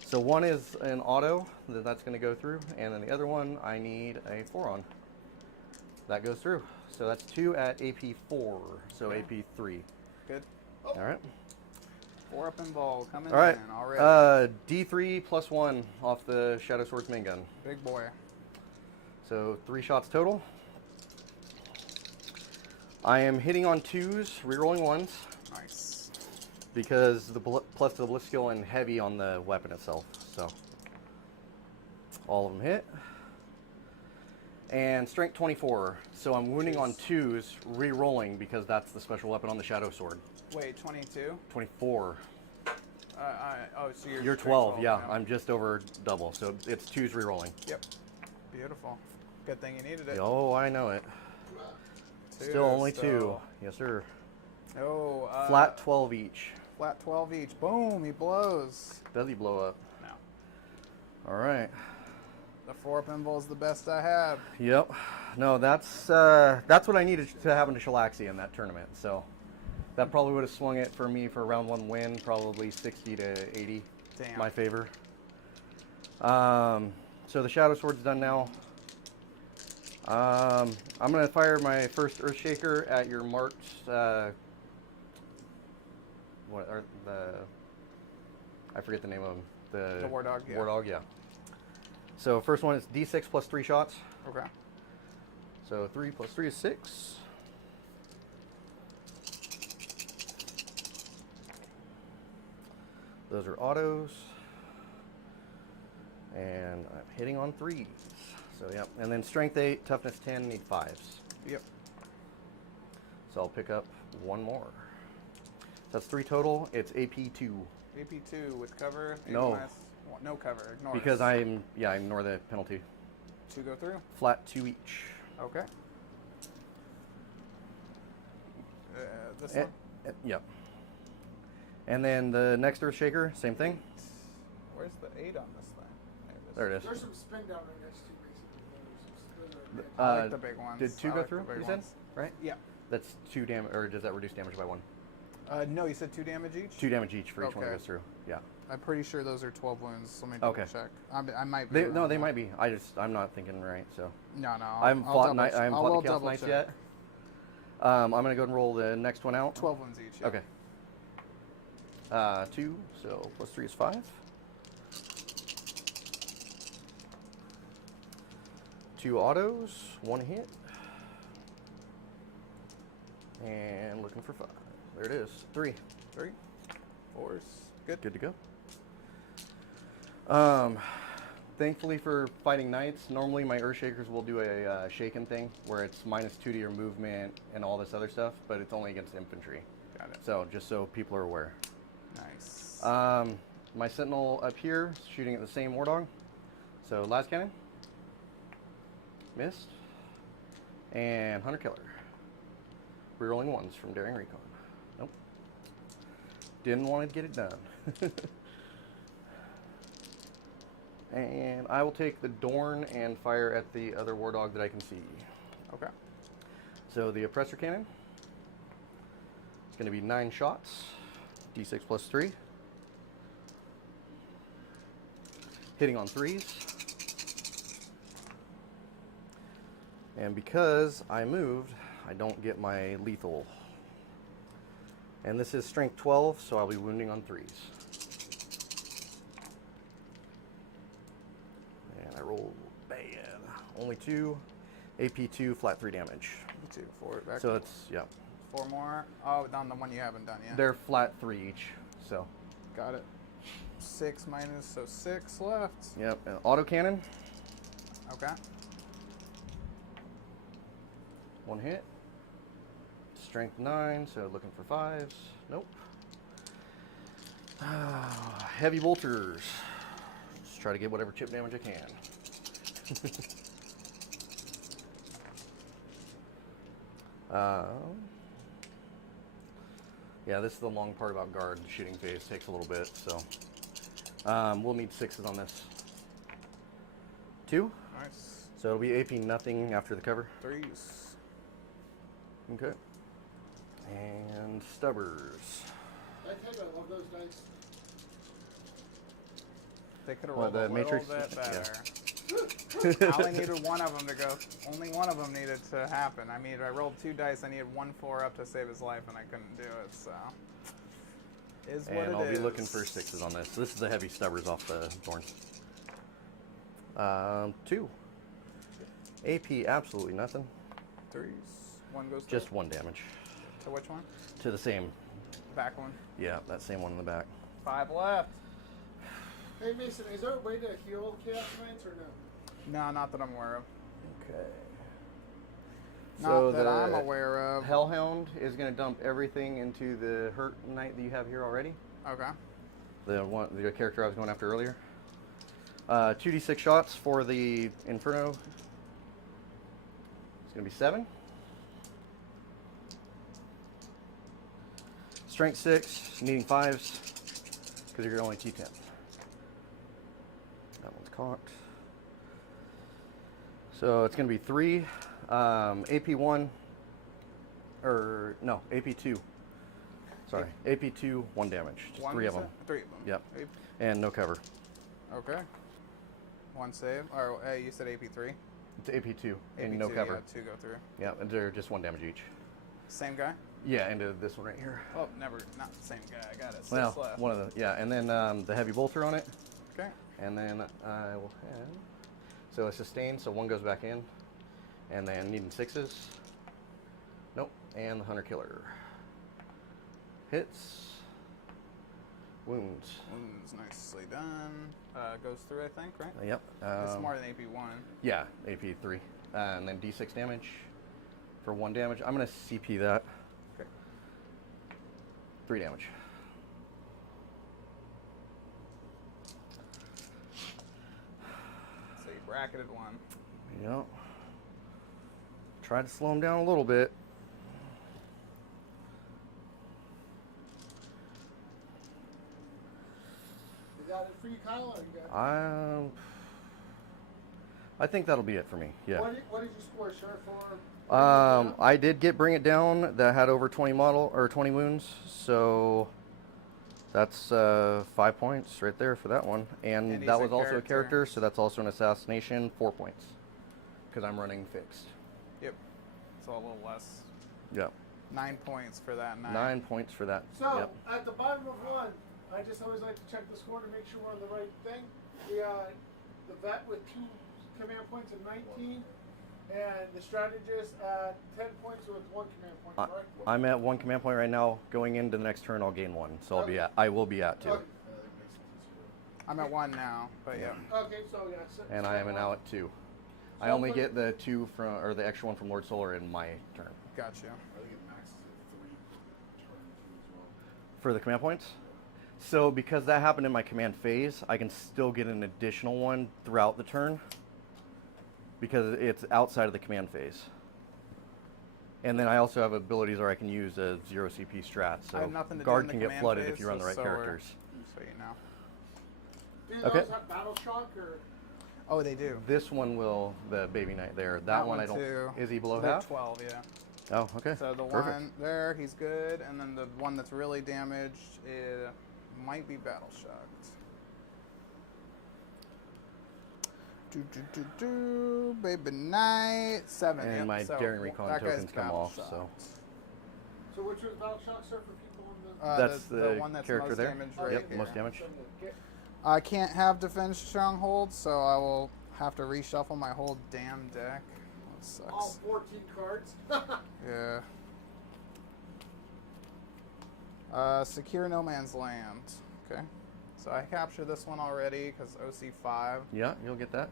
So 1 is an auto that's going to go through, and then the other one I need a 4 on. That goes through. So that's 2 at AP 4, so AP 3. Good. All right. 4 up involved coming All right. in already. D3 plus 1 off the Shadow Sword's main gun. Big boy. So 3 shots total. I am hitting on 2s, rerolling 1s. Nice. Because the plus the bliss skill and heavy on the weapon itself. So all of them hit. And strength 24. So I'm wounding on 2s, re-rolling because that's the special weapon on the Shadow Sword. Wait, 22? 24. Oh, so You're 12, yeah. I'm just over double. So it's 2s re-rolling. Yep. Beautiful. Good thing you needed it. Oh, I know it. Still only 2. Yes, sir. Oh, Flat 12 each. Flat 12 each. Boom, he blows. Does he blow up? No. All right. The 4 up invul is the best I have. Yep. No, that's what I needed to happen to Shalaxi in that tournament. So that probably would have swung it for me for a round 1 win, probably 60 to 80. Damn. My favor. So the Shadow Sword's done now. I'm gonna fire my first Earthshaker at your marked. What are the? I forget the name of them. The War Dog. Yeah. War Dog, yeah. So first one is D6 plus 3 shots. Okay. So 3 plus 3 is 6. Those are autos. And I'm hitting on 3s. So yep. And then strength 8, toughness 10, need 5s. Yep. So I'll pick up 1 more. So that's 3 total. It's AP 2. AP 2 with cover. No. No cover. Ignore. Because I ignore the penalty. 2 go through. Flat 2 each. Okay. This one. Yep. And then the next Earthshaker, same thing. Where's the 8 on this thing? There it is. There's some spin down right next to you, basically. I like the big ones. Did 2 I go like the through? big You ones. said, right? Yeah. That's 2 damage, or does that reduce damage by 1? No, you said 2 damage each? 2 damage each for each one that Okay. goes through. Yeah. I'm pretty sure those are 12 wounds. Let me double Okay. check. I might be. They wrong there. might be. I'm not thinking right. So No, no. I haven't fought I the Chaos Knights yet. I'm gonna go and roll the next one out. 12 wounds each. Yeah. Okay. 2, so plus 3 is 5. 2 autos, 1 hit. And looking for 5. There it is. 3. 3. 4s. Good. Good to go. Thankfully for fighting knights, normally my Earthshakers will do a shaken thing where it's -2 to your movement and all this other stuff, but it's only against infantry. Got it. So just so people are aware. Nice. My Sentinel up here is shooting at the same War Dog. So last cannon. Missed. And Hunter Killer. Rerolling 1s from Daring Recon. Nope. Didn't want to get it done. And I will take the Dorn and fire at the other War Dog that I can see. Okay. So the Oppressor Cannon. It's going to be 9 shots. D6 plus 3. Hitting on 3s. And because I moved, I don't get my lethal. And this is strength 12, so I'll be wounding on 3s. And I rolled bad. Only 2. AP 2, flat 3 damage. 2, 4, back. So it's, yeah. 4 more. Oh, on the one you haven't done yet. They're flat 3 each, so. Got it. 6 minus, so 6 left. Yep, and autocannon. Okay. 1 hit. Strength 9, so looking for 5s. Nope. Heavy bolters. Just try to get whatever chip damage I can. Yeah, this is the long part about guard. The shooting phase takes a little bit, so we'll need 6s on this. 2. Nice. So it'll be AP nothing after the cover. 3s. Okay. And Stubbers. I tell you, I love those dice. They could have Well, rolled the a little Matrix- bit yeah. better. I only needed one of them to go. Only one of them needed to happen. I rolled 2 dice. I needed 1 4 up to save his life, and I couldn't do it. So Is what And it I'll be is. looking for 6s on this. This is the heavy stubbers off the thorn. 2. AP, absolutely nothing. 3s. 1 goes Just to 1 damage. which one? To the same. Back one. Yeah, that same one in the back. 5 left. Hey Mason, is there a way to heal Chaos Knights or no? No, not that I'm aware of. Okay. Not that I'm aware of. Hellhound is going to dump everything into the hurt knight that you have here already. Okay. The character I was going after earlier. 2d6 shots for the Inferno. It's going to be 7. Strength 6, needing 5s, because you're only T10. That one's cocked. So it's going to be 3, AP1, or no, AP2. Sorry, AP2, 1 damage. Just One 3 of you them. said? 3 of them. Yep. Ape- And no cover. Okay. 1 save. Or you said AP3? It's AP2, and AP2, no cover. Yeah, 2 go through. Yeah, and they're just 1 damage each. Same guy? Yeah, into this one right here. Oh, never. Not the same guy. I got it. 6 Well, left. one of the, yeah, and then the heavy bolter on it. Okay. And then I will have, so a sustain, so 1 goes back in. And then needing 6s. Nope, and the hunter killer. Hits. Wounds. Wounds nicely done. Goes through, I think, right? Yep. It's more than AP1. Yeah, AP3. And then D6 damage for 1 damage. I'm going to CP that. Okay. 3 damage. So you bracketed 1. Yep. Try to slow him down a little bit. You got it for you, Kyle, or you got I think that'll be it for me. Yeah. What did you score, Sheriff, for? I did get Bring It Down that had over 20 model or 20 wounds, so that's 5 points right there for that one. And And he's that a was also a character. character, so that's also an assassination, 4 points, because I'm running fixed. Yep. So a little less. Yep. 9 points for that 9. 9 points for that. So, Yep. at the bottom of 1, I just always like to check the score to make sure we're on the right thing. The vet with 2 command points and 19, and the strategist at 10 points with 1 command point, correct? I'm at 1 command point right now. Going into the next turn, I'll gain 1, so Okay. I will be at 2. Okay. I'm at 1 now, but yeah. Okay, so yeah. And I am now at 2. I only get the 2 from, or the extra 1 from Lord Solar in my turn. Gotcha. I think it maxes at 3 turn as well. For the command points? So because that happened in my command phase, I can still get an additional 1 throughout the turn because it's outside of the command phase. And then I also have abilities where I can use a 0 CP strat, I have so nothing to do guard in the can get command flooded phase, if you run the right so we're- characters. So you know. Do Okay. those have battle shock or? Oh, they do. This one will, the baby knight there. That one I don't. too. Is he below They're half? 12, yeah. Oh, okay. So the Perfect. one there, he's good, and then the one that's really damaged, it might be battle shocked. Baby knight 7. And yep, my so Daring Recon that guy's tokens come battle off, so. shocked. So which was battle shock, sir, for people on the? That's the the one that's character most there. damaged Yep, right here. most damage. Okay. I can't have defense stronghold, so I will have to reshuffle my whole damn deck. That All sucks. 14 cards. Yeah. Secure no man's land. Okay. So I captured this one already because OC5. Yeah, you'll get that.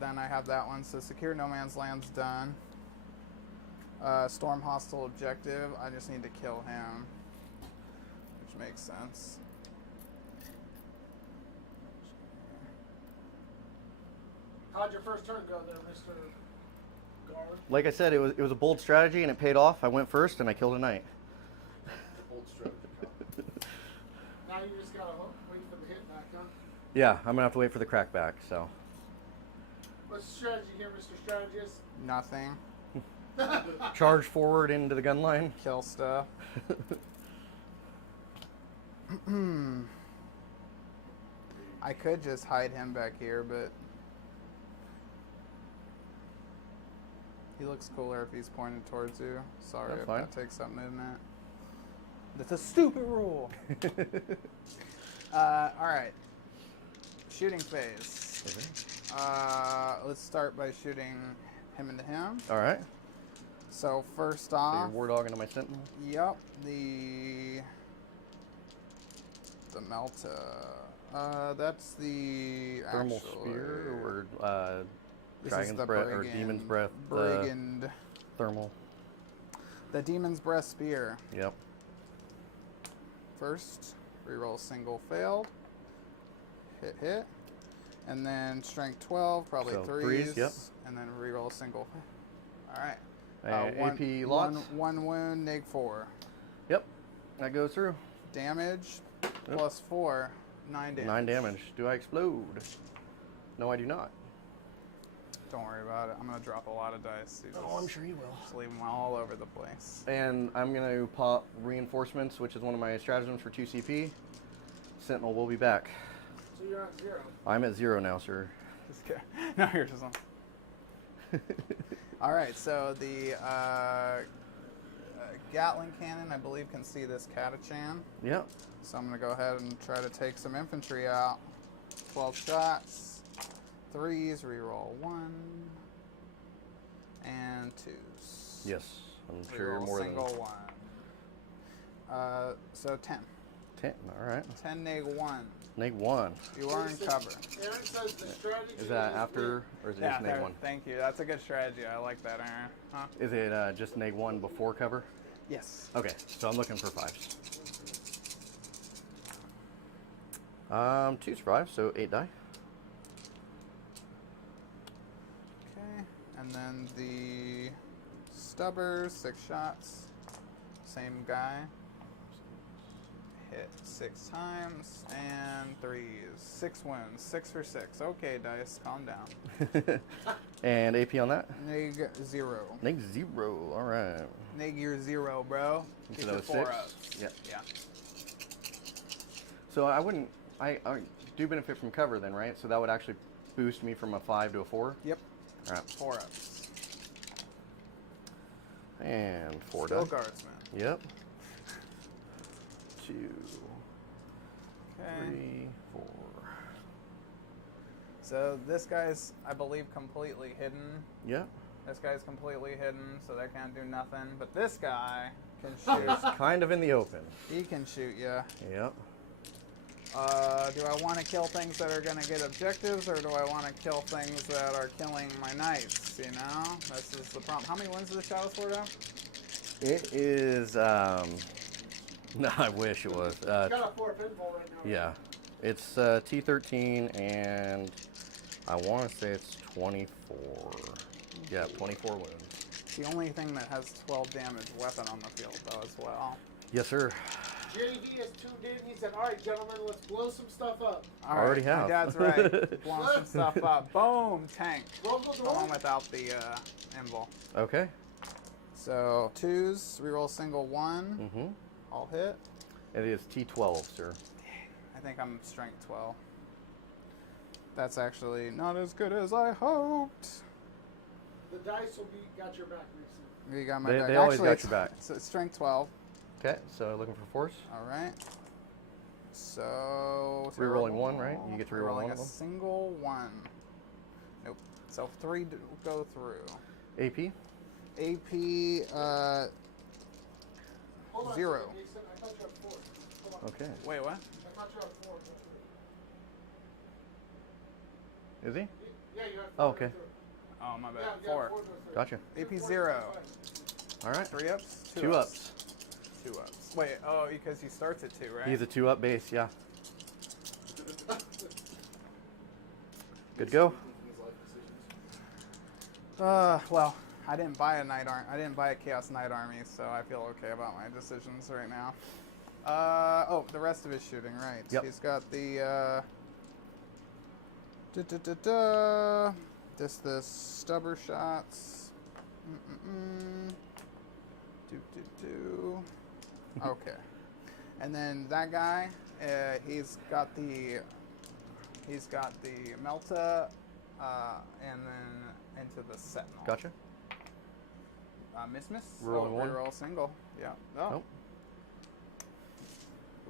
Then I have that one. So secure no man's land's done. Storm hostile objective. I just need to kill him, which makes sense. How'd your first turn go there, Mr. Guard? Like I said, it was a bold strategy and it paid off. I went first and I killed a knight. Old strategy. Now you just gotta wait for the hit back, huh? Yeah, I'm gonna have to wait for the crackback. So What's the strategy here, Mr. Strategist? Nothing. charge forward into the gun line. Kill stuff. I could just hide him back here, but he looks cooler if he's pointed towards you. Sorry That's if fine. that takes up movement. That's a stupid rule. All right. Shooting phase. Let's start by shooting him into him. All right. So first So off, your war dog into my sentinel. yep, the Melta. That's the Thermal actual, spear or this is dragon's the breath or demon's breath. brigand. Thermal. The demon's breath spear. Yep. First, reroll single failed. Hit. And then strength 12, probably So threes. yep. And then reroll single. All right. AP lots. One wound, neg 4. Yep. That goes through. Damage Yep. plus 4, 9 damage. 9 damage. Do I explode? No, I do not. Don't worry about it. I'm going to drop a lot of dice. So just sure you will. leave them all over the place. And I'm going to pop reinforcements, which is one of my stratagems for 2 CP. Sentinel will be back. So you're at 0. I'm at 0 now, sir. Just kidding. No, you're just on. All right, so the Gatling cannon, I believe, can see this Catachan. Yep. So I'm going to go ahead and try to take some infantry out. 12 shots, 3s, reroll 1, and 2s. Yes. I'm sure you're Reroll more single than 1. So 10. 10. All right. 10 neg 1. Neg 1. You are in cover. Aaron says the strategy Is that after or is it just neg there- 1? Thank you. That's a good strategy. I like that, Aaron. Huh? Is it just neg 1 before cover? Yes. Okay, so I'm looking for 5s. 2 survive, so 8 die. Okay. And then the Stubbers, 6 shots. Same guy. Hit 6 times and 3s. 6 wounds. 6 for 6. Okay, dice, calm down. And AP on that? Neg 0. Neg 0. All right. Neg your 0, bro. So Keep that it was 4 6? ups. Yeah. Yeah. So I do benefit from cover then, right? So that would actually boost me from a 5 to a 4? Yep. All right. 4 ups. And 4 Still die. guardsman. Yep. 2, Okay. 3, 4. So this guy's, I believe, completely hidden. Yep. This guy's completely hidden, so they can't do nothing. But this guy can shoot. Kind of in the open. He can shoot you. Yep. Do I want to kill things that are going to get objectives, or do I want to kill things that are killing my knights? You know, this is the problem. How many wins does the Shadow Sword have? It is, no, I wish it was. Got a 4 pinball right now. Yeah. It's T13, and I want to say it's 24. Yeah, 24 wounds. It's the only thing that has 12 damage weapon on the field, though, as well. Yes, sir. JD has tuned in. He said, all right, gentlemen, let's blow some stuff up. All Already right, have. my dad's right. Blowing some stuff up. Boom, tank. Roll the The door. one without the emblem. Okay. So 2s, reroll single 1. Mm-hmm. I'll hit. It is T12, sir. I think I'm strength 12. That's actually not as good as I hoped. The dice will be got your back, Mason. You got my They- back. they always Actually, got your back. It's strength 12. Okay, so looking for force. All right. So Rerolling 1, right? You get to reroll rolling one a of them? single 1. Nope. So 3 go through. AP? AP Hold on 0. a second, Mason. I thought you had 4. Hold on. Okay. Wait, what? I thought you had 4. Is he? Yeah, you had 4. Oh, okay. Oh, my bad. Yeah, 4. 4. Gotcha. AP 0. All right. 3 ups? 2 ups. 2 ups. Wait, oh, because he starts at 2, right? He's a 2 up base, yeah. Good go. Well, I didn't buy a Chaos Knight army, so I feel okay about my decisions right now. Oh, the rest of his shooting, right? Yep. He's got the the stubber shots. Okay, and then that guy, he's got the Melta, and then into the Sentinel. Gotcha. Miss. Rerolling one? Reroll single. Yeah. Oh. Nope.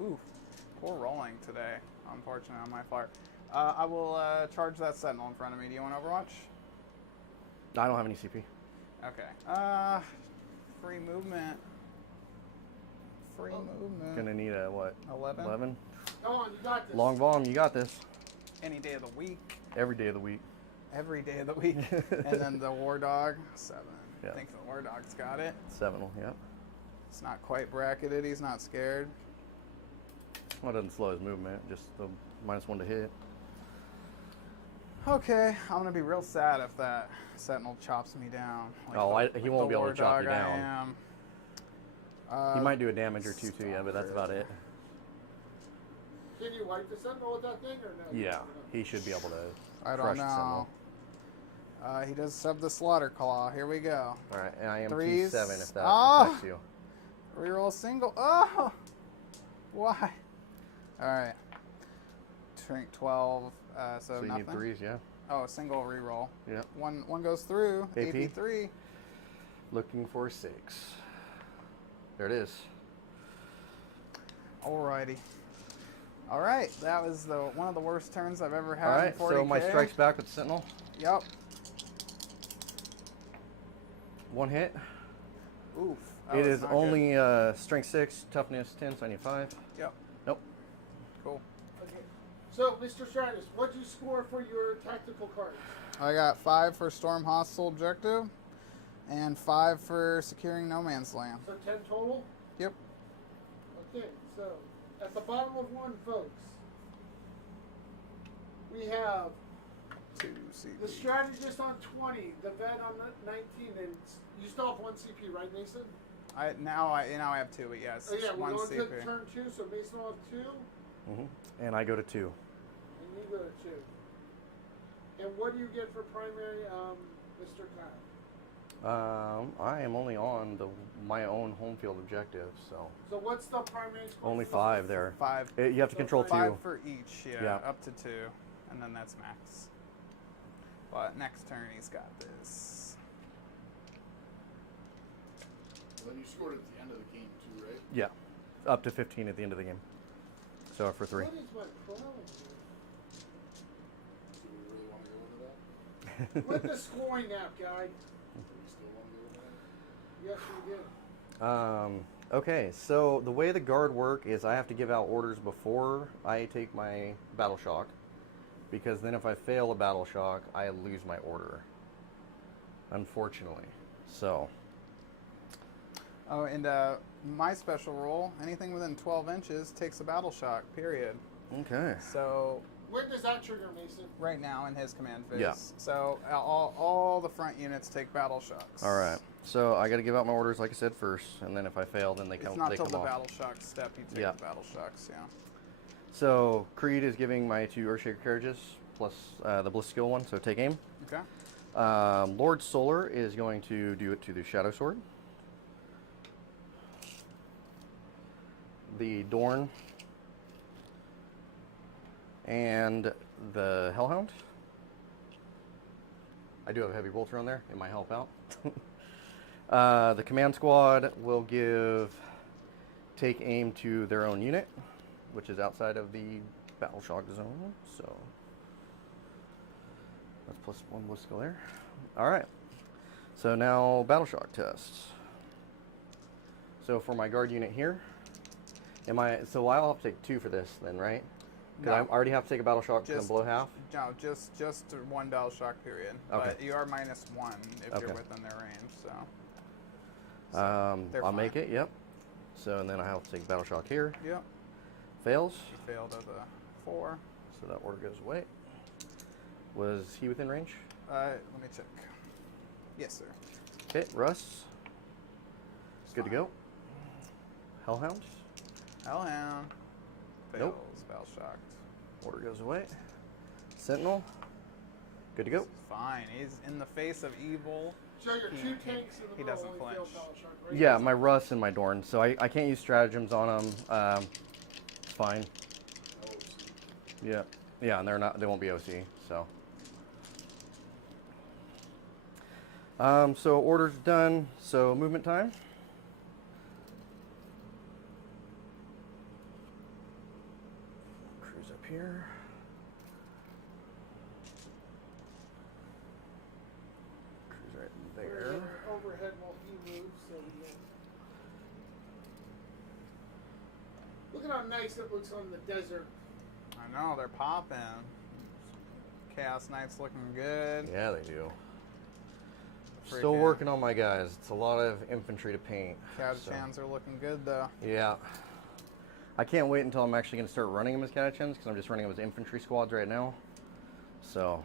Ooh, poor rolling today, unfortunately, on my part. I will charge that Sentinel in front of me. Do you want Overwatch? I don't have any CP. Okay. Free movement. Free movement. Gonna need a what? 11? 11. Come on, you got this. Long volume, you got this. Any day of the week. Every day of the week. Every day of the week. And then the War Dog, 7. Yeah. I think the War Dog's got it. 7, yeah. It's not quite bracketed. He's not scared. Well, it doesn't slow his movement, just the -1 to hit. Okay, I'm gonna be real sad if that Sentinel chops me down. He won't be able to chop you I down. am. He might do a damage or two to you, but that's about it. Can you wipe the Sentinel with that thing or no? Yeah, he should be able to I crush don't the Sentinel. know. He does sub the Slaughter Claw. Here we go. All right, and I am Threes. T7 if that Oh! affects you. Reroll single. Oh! Why? Alright. Shrink 12. So So you nothing. need 3s, yeah. Oh, a single reroll. Yeah. One goes through. AP. AP3. Looking for 6. There it is. Alrighty. Alright, that was one of the worst turns I've ever had All in right, 40K. so my strike's back with Sentinel. Yep. 1 hit. Oof. That It was is not only strength 6, toughness 10, so I need 5. good. Yep. Nope. Cool. Okay. So, Mr. Strategist, what'd you score for your tactical cards? I got 5 for Storm Hostile Objective and 5 for Securing No Man's Land. So 10 total? Yep. Okay, so at the bottom of one, folks, we have 2 CP. the Strategist on 20, the Vet on 19, and you still have 1 CP, right, Mason? Now I have 2, but yes, Oh, yeah, we're 1 going CP. to turn 2, so Mason will have 2, And I go to 2. and you go to 2. And what do you get for primary, Mr. Kyle? I am only on my own home field objective, so So what's the primary score? only for 5 there. 5. You have to So control 5 2. for each, Yeah. up to 2, and then that's max. But next turn he's got this. And then you scored at the end of the game too, right? Yeah, up to 15 at the end of the game. So for 3. What is my problem Do we really want to go into that? here? With the scoring app, guy. Do we still want to go into that? Yes, we did. Okay, so the way the guard work is I have to give out orders before I take my battle shock, because then if I fail a battle shock, I lose my order. Unfortunately. So, Oh, and my special rule, anything within 12 inches takes a battle shock, period. okay. So When does that trigger, Mason? right now in his command phase. Yeah. So all the front units take battle shocks. All right. So I got to give out my orders, like I said, first, and then if I fail, then they It's come. not They till come the off. battle shock step you take Yeah. the battle shocks, yeah. So Creed is giving my 2 Earthshaker carriages plus the Bliss skill one. So take aim. Okay. Lord Solar is going to do it to the Shadow Sword. The Dorn. And the Hellhound. I do have a heavy bolter on there. It might help out. The command squad will take aim to their own unit, which is outside of the battle shock zone. So that's +1 bliss skill there. All right. So now battle shock tests. So for my guard unit here, so I'll have to take 2 for this then, right? Because I No. already have to take a battle shock and Just- blow half. No, just 1 battle shock period. Okay. But you are -1 if Okay. you're within their range, so. they're I'll make fine. it. Yep. So and then I have to take battle shock here. Yep. Fails. You failed at the 4. So that order goes away. Was he within range? Let me check. Yes, sir. Okay, Russ. Good to go. Hellhound. Hellhound. Fails. Nope. Battle shocked. Order goes away. Sentinel. Good to go. Fine. He's in the face of evil. So your He- 2 tanks in the he middle doesn't only flinch. failed battle shock, right? Yeah, my Russ and my Dorn. So I can't use stratagems on them. It's fine. No, it's- Yeah. Yeah, and they won't be OC, so. So order's done. So movement time. cruise up here. Cruise right We're there. gonna overhead while he moves, so we can. Look at how nice it looks on the desert. I know, they're popping. Chaos Knights looking good. Yeah, they do. Still Freaking working on my guys. It's a lot of infantry to paint. Catachans are looking good though. Yeah. I can't wait until I'm actually going to start running them as Catachans, because I'm just running them as infantry squads right now. So,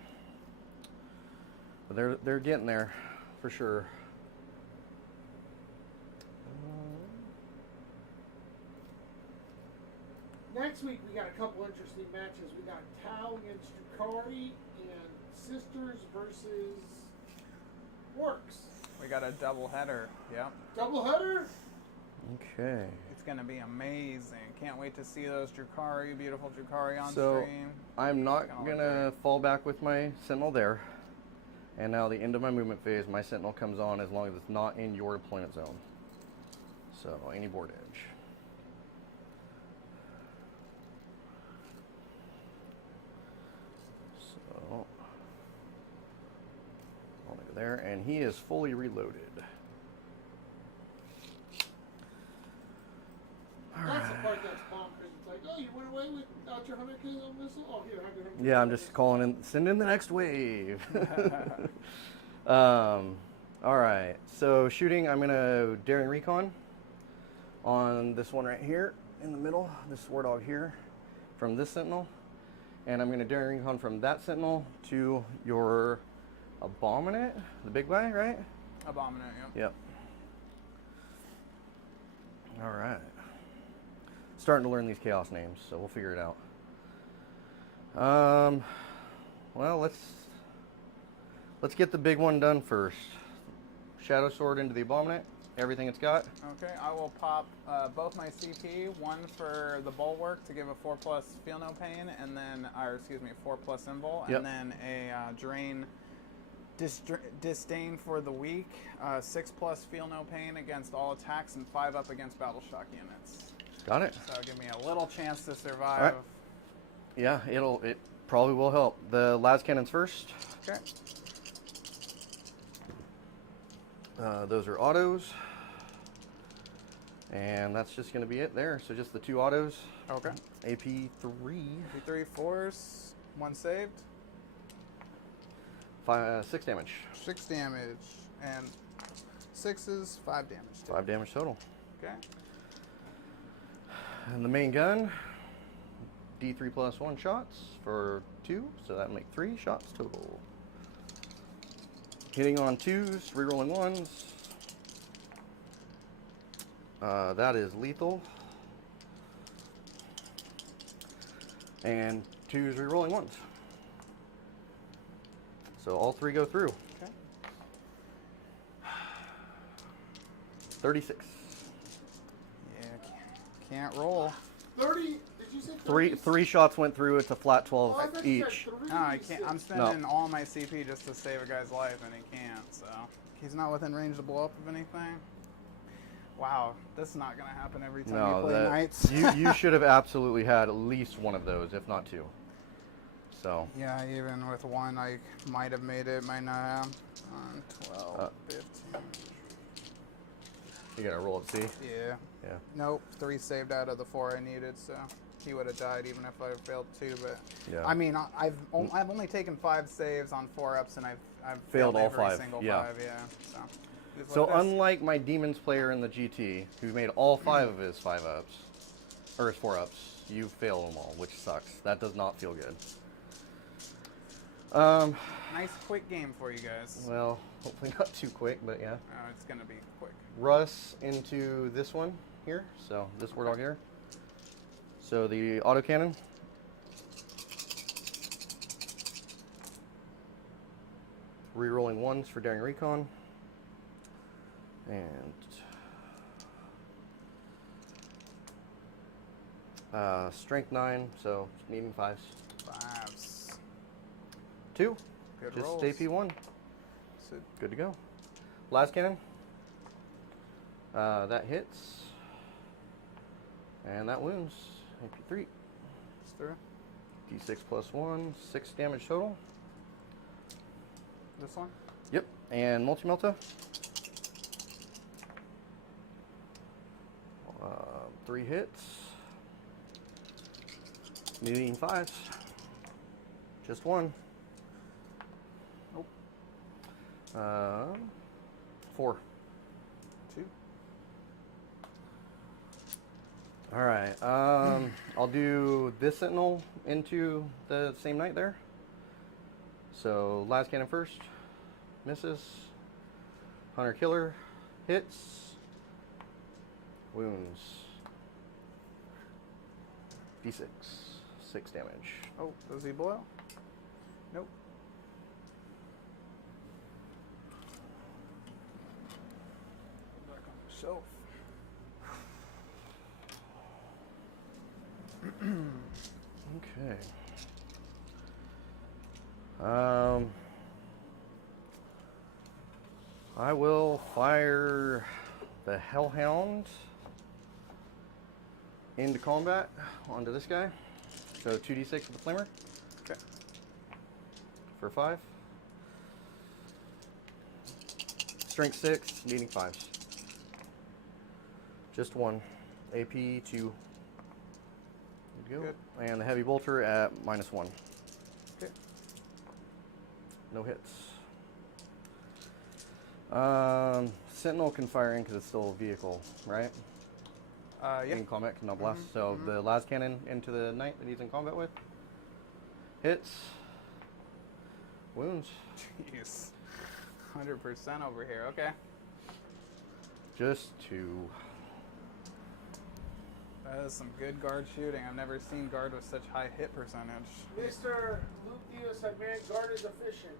but they're getting there for sure. Next week we got a couple interesting matches. We got Tau against Drukari and Sisters versus Orcs. We got a double header. Yep. Doubleheader? Okay. It's gonna be amazing. Can't wait to see those Drukari, beautiful Drukari on So stream. I'm not Gonna look gonna fall back with my Sentinel there. And now the end of my movement phase, my Sentinel comes on as long as it's not in your deployment zone. So any board edge. So I'll go there, and he is fully reloaded. That's the part that's bonkers. It's like, oh, you went away without your 100 kilo missile? Oh, here, have your 100 Yeah, I'm just calling in, send in the next wave. All right, so shooting, I'm gonna Daring Recon on this one right here in the middle, this War Dog here, from this Sentinel. And I'm gonna Daring Recon from that Sentinel to your Abominate, the big guy, right? Abominate, yep. Yep. All right. Starting to learn these chaos names, so we'll figure it out. Well, let's get the big one done first. Shadow Sword into the Abominate, everything it's got. Okay, I will pop both my CP, one for the Bulwark to give a 4+ Feel No Pain, and then, or excuse me, 4+ Invul, Yep. and then a Drain Disdain for the Weak, 6+ Feel No Pain against all attacks, and 5 up against Battle Shock units. Got it. So give me a little chance to survive. All right. Yeah, it probably will help. The las cannons first. Okay. Those are autos. And that's just going to be it there. So just the 2 autos. Okay. AP3. 3 4s, 1 saved. 6 damage. 6 damage. And 6s, 5 damage. 5 damage total. Okay. And the main gun, D3 plus 1 shots for 2, so that'll make 3 shots total. Hitting on 2s, rerolling 1s. That is lethal. And 2s, rerolling 1s. So all 3 go through. Okay. 36. Yeah, can't roll. 30, did you say 30? Three shots went through. It's a flat 12 Oh, I thought you said each. 3. No, I can't. I'm spending all my CP just to save a guy's life, and he can't. So he's not within range to blow up of anything. Wow, this is not gonna happen every time you play Knights. you should have absolutely had at least one of those, if not 2. So Yeah, even with 1, I might have made it. Might not have. 12, 15. you gotta roll it. See? Yeah. Yeah. Nope. 3 saved out of the 4 I needed, so he would have died even if I failed 2. But Yeah. I mean, I've only taken 5 saves on 4 ups, and I've Failed all every 5, single yeah. 5. Yeah. It is So what it is. unlike my demons player in the GT, who made all 5 of his 5 ups, or his 4 ups, you fail them all, which sucks. That does not feel good. Nice quick game for you guys. Well, hopefully not too quick, but yeah. It's gonna be quick. Russ into this one here, so this War Dog here. So the autocannon. Rerolling 1s for Daring Recon. And strength 9, so needing 5s. 5s. 2. Good Just rolls. AP1. So, Good to go. Las cannon. That hits. And that wounds. AP3. it's through. D6 plus 1, 6 damage total. This one? Yep, and multi-melta. 3 hits. Needing 5s. Just 1. Nope. 4. 2. All right. I'll do this sentinel into the same knight there. So last cannon first. Misses. Hunter killer. Hits. Wounds. D6. 6 damage. Oh, does he blow? Nope. Back on the shelf. Okay. I will fire the Hellhound into combat onto this guy. So 2d6 with the flamer. Okay. For 5. Strength 6, needing 5s. Just 1. AP 2. Good to go. Good. And the heavy bolter at -1. Okay. No hits. Sentinel can fire in because it's still a vehicle, right? Yeah. In combat, cannot blast. So the last cannon into the knight that he's in combat with. Hits. Wounds. Jeez. 100% over here. Okay. Just 2. That is some good guard shooting. I've never seen guard with such high hit percentage. Mr. Luke Diaz said, man, guard is efficient.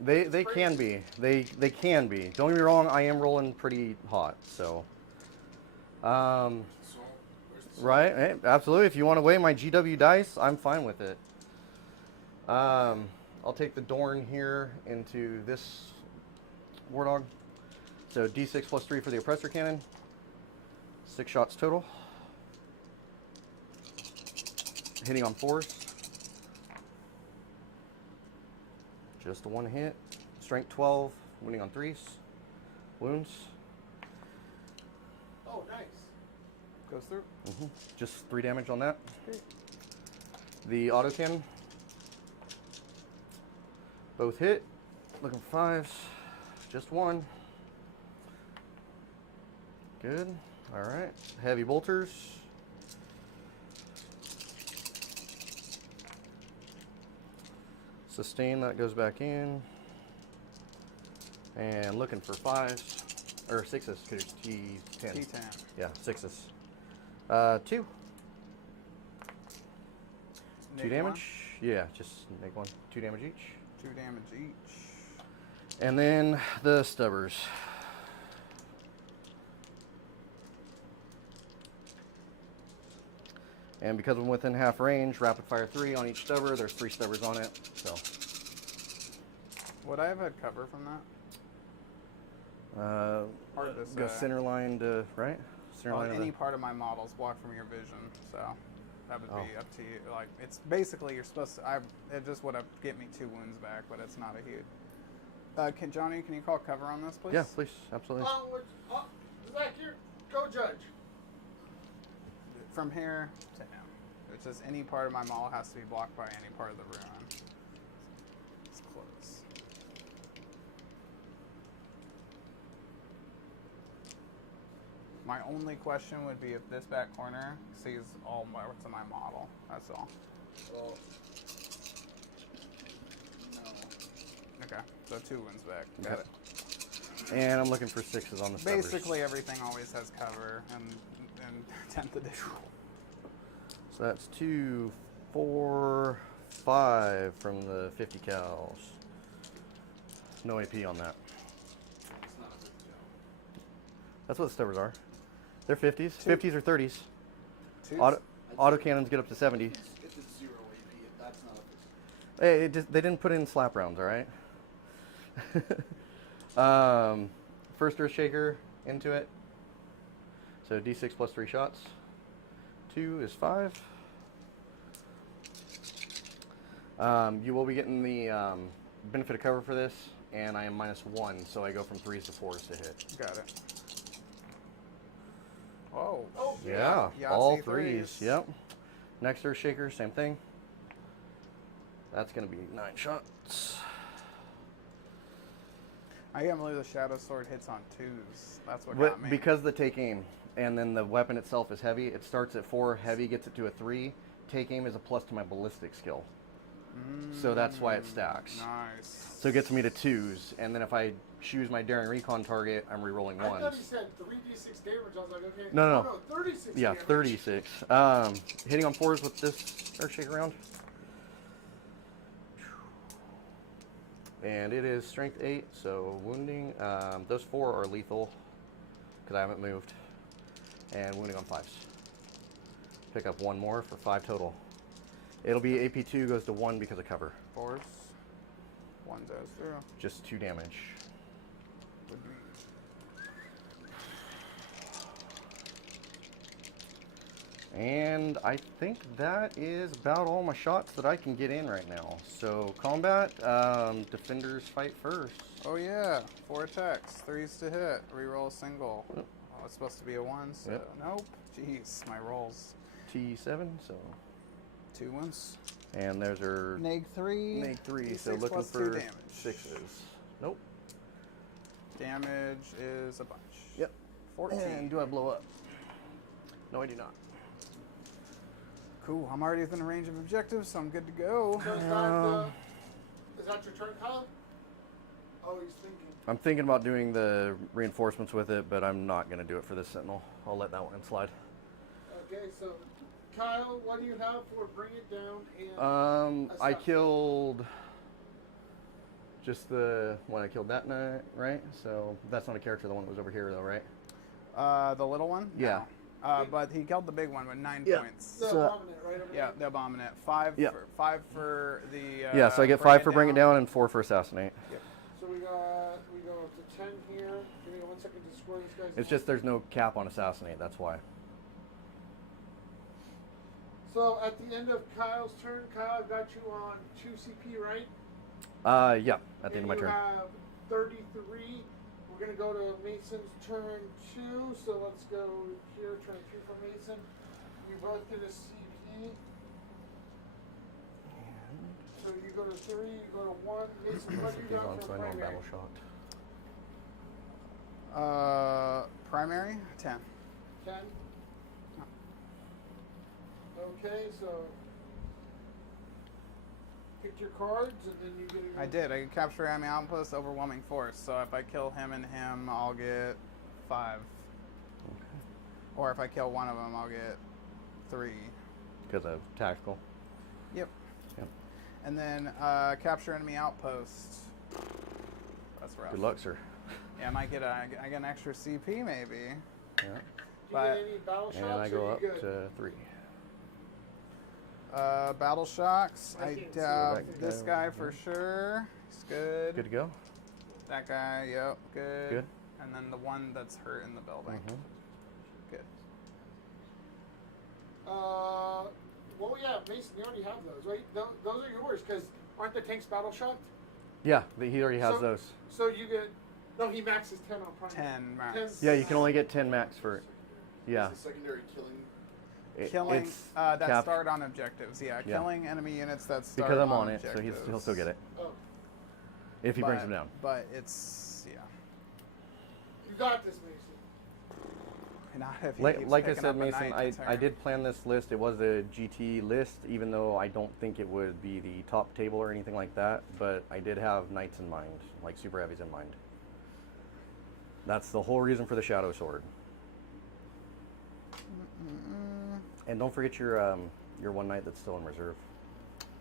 They can be. They can be. Don't get me wrong, I am rolling pretty hot, so. So, where's the Right, hey, absolutely. If you want to weigh my GW dice, I'm fine with it. I'll take the Dorn here into this War Dog. So D6 plus 3 for the Oppressor Cannon. 6 shots total. Hitting on 4s. Just a 1 hit. Strength 12, winning on 3s. Wounds. Oh, nice. Goes through. Just 3 damage on that. Okay. The auto cannon. Both hit. Looking for 5s. Just 1. Good. Alright. Heavy bolters. Sustain, that goes back in. And looking for 5s. Or 6s, because T10. T10. Yeah, 6s. 2. 2 Neg damage. Yeah, just make 1. 2 damage each. 2 damage each. And then the stubbers. And because I'm within half range, rapid fire 3 on each stubber. There's 3 stubbers on it. So Would I have had cover from that? Hard to go say. center line to right. Center Well, line of any the, part of my model's blocked from your vision, so that would Oh. be up to you. Like, it's basically you're supposed to. It just would have get me 2 wounds back, but it's not a huge. Johnny, can you call cover on this, please? yeah, please, absolutely. Zach, here, go judge. From here to him. It's just any part of my model has to be blocked by any part of the ruin. It's close. My only question would be if this back corner sees all parts of my model. That's all. Well, no. Okay, so 2 wounds back. Okay. Got it. And I'm looking for 6s on the stubbers. Basically, everything always has cover in 10th edition. So that's 2, 4, 5 from the 50 cals. No AP on that. It's not a big deal. That's what the stubbers are. They're 50s. 50s or 30s. Two? Autocannons get up to 70. If it's 0 AP, that's not a big deal. Hey, they didn't put in slap rounds, all right? First Earth Shaker into it. So D6 plus 3 shots. 2 is 5. You will be getting the benefit of cover for this, and I am -1, so I go from 3s to 4s to hit. Got it. Oh. Yeah, Yahtzee all threes. 3s. Yep. Next Earth Shaker, same thing. That's going to be 9 shots. I can't believe the Shadow Sword hits on 2s. That's what But got me. because the take aim, and then the weapon itself is heavy, it starts at 4, heavy gets it to a 3. Take aim is a plus to my ballistic skill. So that's why it stacks. Nice. So it gets me to 2s, and then if I choose my daring recon target, I'm re-rolling I thought 1s. he said 3d6 damage. I was like, okay. No. 36 Yeah, damage. 36. Hitting on 4s with this Earthshake round. And it is strength 8, so wounding. Those 4 are lethal because I haven't moved. And wounding on 5s. Pick up 1 more for 5 total. It'll be AP2 goes to 1 because of cover. 4s. 1 goes through. Just 2 damage. Would be. And I think that is about all my shots that I can get in right now. So combat, defenders fight first. Oh yeah, 4 attacks, 3s to hit, reroll a single. Oh, it's supposed to be a 1, so Yep. nope. Jeez, my rolls. T7, so 2 ones. and there's our Neg 3. Neg 3, so D6 looking plus 2 for damage. 6s. Nope. Damage is a bunch. Yep. 14. And do I blow up? No, I do not. Cool, I'm already within range of objectives, so I'm good to go. So is that your turn, Kyle? Oh, he's thinking. I'm thinking about doing the reinforcements with it, but I'm not going to do it for this Sentinel. I'll let that one slide. Okay, so Kyle, what do you have for bring it down and I assess? killed just the one I killed that night, right? So that's not a character, the one that was over here though, right? The little one? Yeah. No. But he killed the big one with 9 Yeah. points. The So- Abominant, right over Yeah, there? the Abominant. 5 Yeah. for 5 for the Yeah, so I get 5 for bring it down and 4 for assassinate. Yep. So we go up to 10 here. Give me 1 second to score this guy's. It's just there's no cap on assassinate, that's why. So at the end of Kyle's turn, Kyle, I've got you on 2 CP, right? Yeah, at the end of my You turn. have 33. We're gonna go to Mason's turn 2. So let's go here, turn 2 for Mason. You both get a CP. So you go to 3, you go to 1. Mason, what do you got On, for so I know I'm primary? battle shot. Primary 10. 10. Okay, so pick your cards and then you get a I did. I capture enemy outpost, overwhelming force. So if I kill him and him, I'll get 5. Or if I kill one of them, I'll get 3. Because of tactical. Yep. Yep. And then capture enemy outpost. That's rough. Good luck, sir. Yeah, I get an extra CP maybe. Yeah. Do you but- get any battle shots? And I or go you up good? to 3. Battle shocks. I I can't see dab that this guy guy over for here. sure. He's good. Good to go? That guy, yep, good. Good. And then the one that's hurt in the building. Mhm. Good. Well, yeah, Mason, you already have those, right? Those are yours, because aren't the tanks battle shocked? Yeah, he already has So- those. So you get, no, he maxes 10 on primary. 10 max. Yeah, you can only get 10 max for it. Yeah. It's a secondary killing. Killing It's that capped. start on objectives. Yeah, Yeah. killing enemy units that start Because I'm on on it, so objectives. he'll still get it. Oh, If he brings him down. But it's you got this, Mason. not if he Like, keeps like I picking said, up a Mason, knight to I turn. did plan this list. It was a GT list, even though I don't think it would be the top table or anything like that. But I did have knights in mind, like super heavies in mind. That's the whole reason for the Shadow Sword. And don't forget your one knight that's still in reserve.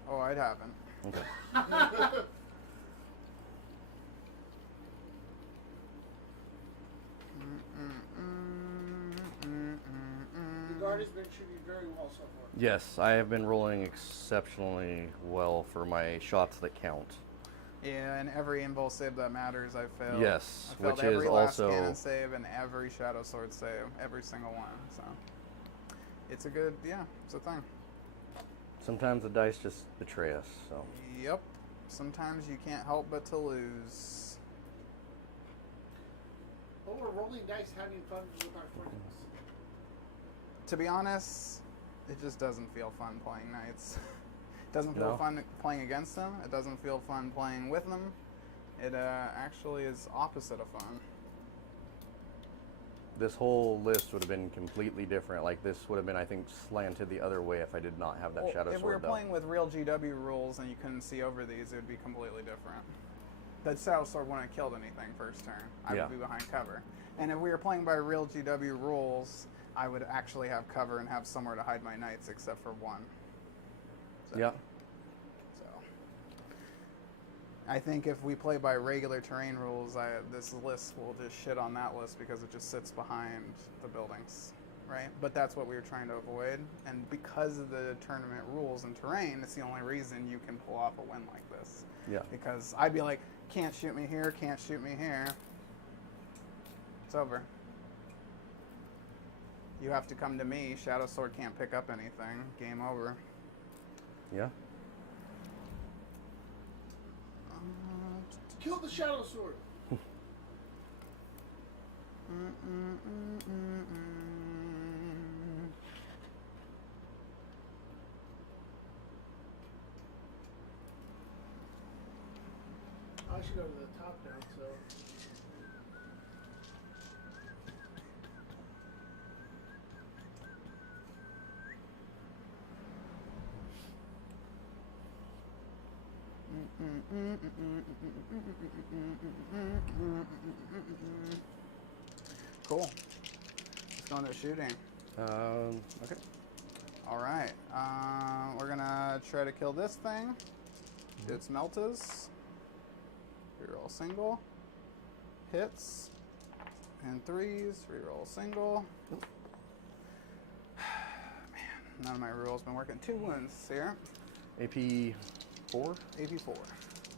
Oh, I haven't. Okay. The guard has been shooting very well so far. Yes, I have been rolling exceptionally well for my shots that count. Yeah, and every impulse save that matters, I failed. Yes, I failed which every is last also- cannon save and every shadow sword save, every single one. So it's a good, yeah, it's a thing. Sometimes the dice just betray us. So Yep. Sometimes you can't help but to lose. But we're rolling dice, having fun with our friends. To be honest, it just doesn't feel fun playing knights. It doesn't feel No. fun playing against them. It doesn't feel fun playing with them. It actually is opposite of fun. this whole list would have been completely different. Like this would have been, I think, slanted the other way if I did not have that Well, shadow if we were sword. Though. playing with real GW rules and you couldn't see over these, it would be completely different. That shadow sword wouldn't have killed anything first turn. I Yeah. would be behind cover. And if we were playing by real GW rules, I would actually have cover and have somewhere to hide my knights except for one. So, Yeah. So I think if we play by regular terrain rules, this list will just shit on that list because it just sits behind the buildings, right? But that's what we were trying to avoid. And because of the tournament rules and terrain, it's the only reason you can pull off a win like this. Yeah. Because I'd be like, can't shoot me here, can't shoot me here. It's over. You have to come to me. Shadow Sword can't pick up anything. Game over. Yeah. Kill the shadow sword. I should go to the top now, so. Cool. Let's go into shooting. Okay. All right. We're gonna try to kill this thing. It's meltas. Reroll single. Hits. And threes. Reroll single. Man, none of my rerolls been working. 2 wounds here. AP 4, AP4.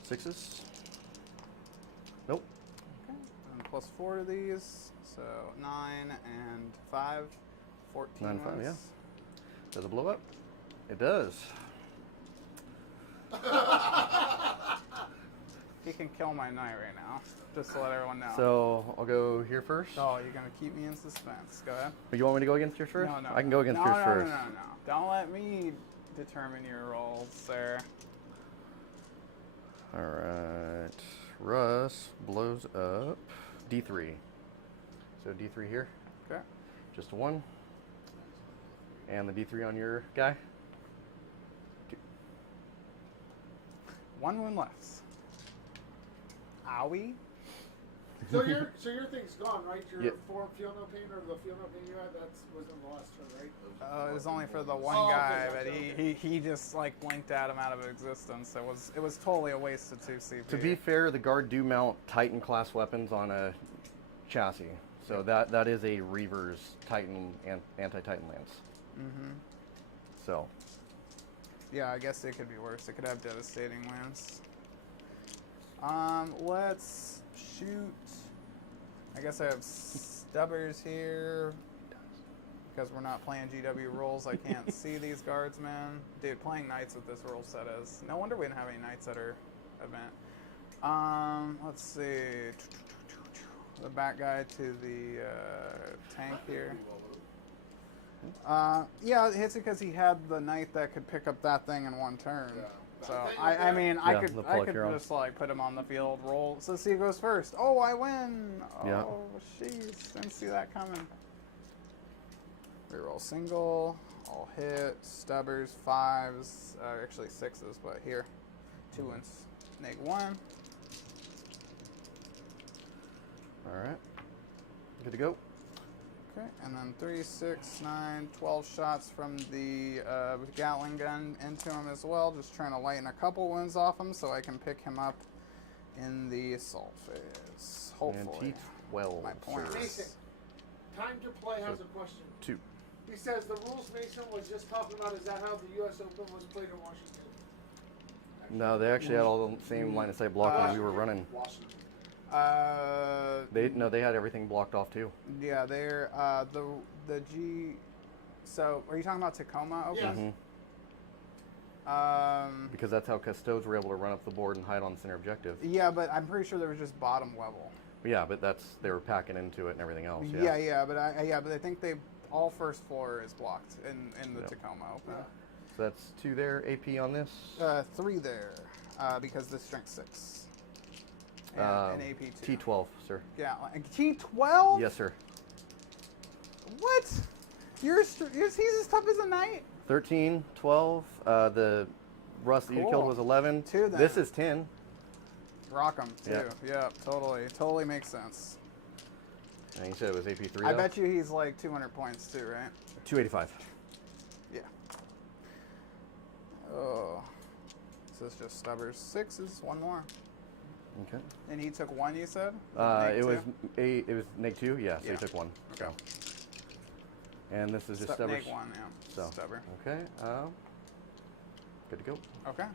6s. Nope. Okay. And +4 to these. So 9 and 5. 14 9 and 5, wounds. yeah. Does it blow up? It does. He can kill my knight right now. Just to let everyone know. So I'll go here first. Oh, you're gonna keep me in suspense. Go ahead. You want me to go against yours first? No, no. I can go against yours first. No. Don't let me determine your rolls, sir. All right. Russ blows up D3. So D3 here. Okay. Just a 1. And the D3 on your guy. 2. 1 wound left. Owie. So your thing's gone, right? Your Yep. 4 feel no pain or the feel no pain you had, that was in the last turn, right? It was only for the one Oh, okay, guy, gotcha, but he just like blinked at him out of existence. It was totally a waste of 2 CP. To be fair, the guard do mount Titan class weapons on a chassis. So that is a Reaver's Titan and anti-Titan lance. Mm-hmm. So Yeah, I guess it could be worse. It could have devastating wounds. Let's shoot. I guess I have stubbers here. Because we're not playing GW rules, I can't see these guardsmen. Dude, playing knights with this rule set is... No wonder we didn't have any knights at our event. Let's see. The back guy to the tank here. Yeah, it hits it because he had the knight that could pick up that thing in 1 turn. Yeah. So I mean, I Yeah, could the pluck you're on. just like put him on the field, roll. So see who goes first. Oh, I win. Yeah. Oh, jeez, didn't see that coming. Reroll single, all hit, stubbers, 5s, actually 6s, but here, 2 wins. -1. all right, good to go. Okay, and then 3, 6, 9, 12 shots from the Gatling gun into him as well. Just trying to lighten a couple wounds off him so I can pick him up in the assault phase. Hopefully. And T12. My points. sir. Mason, Time to Play has a question. 2. He says the rules Mason was just talking about, is that how the U.S. Open was played in Washington? No, they actually had all the same line of sight blocked when we were running. Washington. They had everything blocked off too. Yeah, they're the G. So, are you talking about Tacoma Open? Yes. Mhm. Because that's how Custodes were able to run up the board and hide on the center objective. Yeah, but I'm pretty sure there was just bottom level. Yeah, but they were packing into it and everything else. Yeah, but I think all first floor is blocked in the Yep. Tacoma Open. Yeah. So that's 2 there. AP on this. 3 there, because the strength 6. And AP 2. T12, sir. Yeah, T12. Yes, sir. What? He's as tough as a knight. 13, 12. The Rust that you Cool. killed was 11. 2 then. This is 10. Rock 'em too. Yeah. Yeah, totally makes sense. And you said it was AP3. I though? bet you he's like 200 points too, right? 285. Yeah. Oh. So it's just Stubbers. 6 is 1 more. Okay. And he took 1, you said? It was neg 2. Yeah, so Yeah. you took 1. Okay. So. And this is just Neg Stubbers. 1, yeah. So. Stubber. Okay. Good to go. Okay.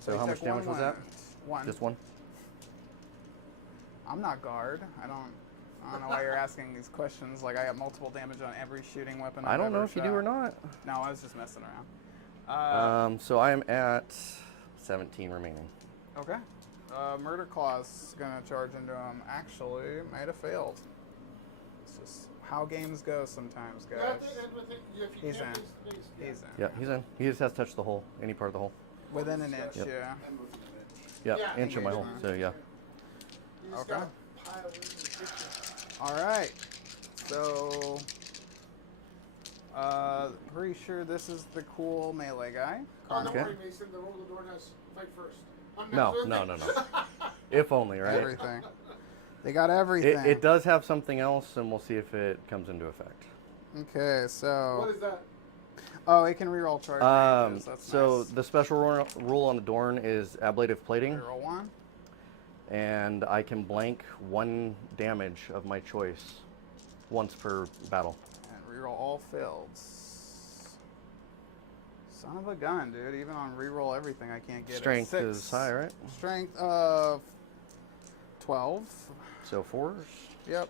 So he how took much damage 1 was that? wound. 1. Just 1. I'm not guard. I don't know why you're asking these questions. Like I got multiple damage on every shooting weapon. I I've don't know ever if you do shot. or not. No, I was just messing around. So I am at 17 remaining. Okay. Murder Claw's gonna charge into him. Actually, might have failed. It's just how games go sometimes, You guys. have to end with it. If you He's can't, in. please, He's in. Yeah, he's in. He just has to touch the hole, any part of the hole. Within an inch, Yep. yeah. And within an inch. Yeah, Yeah, inch of my hole. engagement. So yeah. You just Okay. gotta pile it in the kitchen. All right. So, pretty sure this is the cool melee guy. Oh, don't Okay. worry, Mason. The roll the door does fight first. I'm No, not no. If only, right? Everything. They got everything. It does have something else, and we'll see if it comes into effect. Okay, so. What is that? Oh, it can reroll charge ranges. That's So nice. the special rule on the Dorn is ablative plating, Reroll 1. and I can blank 1 damage of my choice once per battle. And reroll all fields. Son of a gun, dude. Even on reroll everything, I can't get Strength it. is high, right? Strength of 12. So 4s. Yep.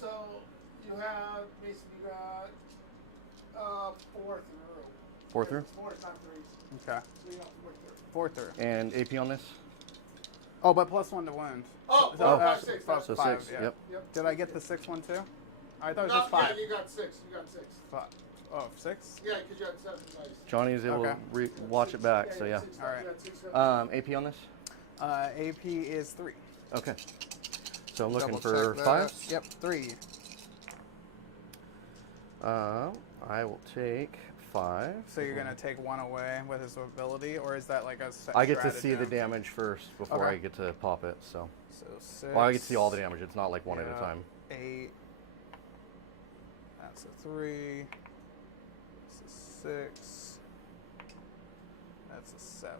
So you have Mason. You got 4 through. 4 through? 4 is not 3. Okay. So you got 4 through. 4 through. And AP on this? Oh, but +1 to wound. Oh, So 4, 5, that's 6. five- So five, 6, yeah. yep. Yep. Did I get the 6 one too? I thought it was No, just 5. Yeah, you got 6. You got 6. Oh, 6? Yeah, because you had 7 dice. Johnny's able Okay. to watch it back, so you yeah. had 6 All right. You had 6 AP on this? AP is 3. Okay. So I'm looking Double for check that. 5s? Yep, 3. I will take 5. So you're gonna take 1 away with his ability, or is that like a set I get to see the stratagem? damage first before Okay. I get to pop it, so. So 6. Well, I get to see all the damage. It's not like one at a Yeah. time. 8. That's a 3. That's a 6. That's a 7.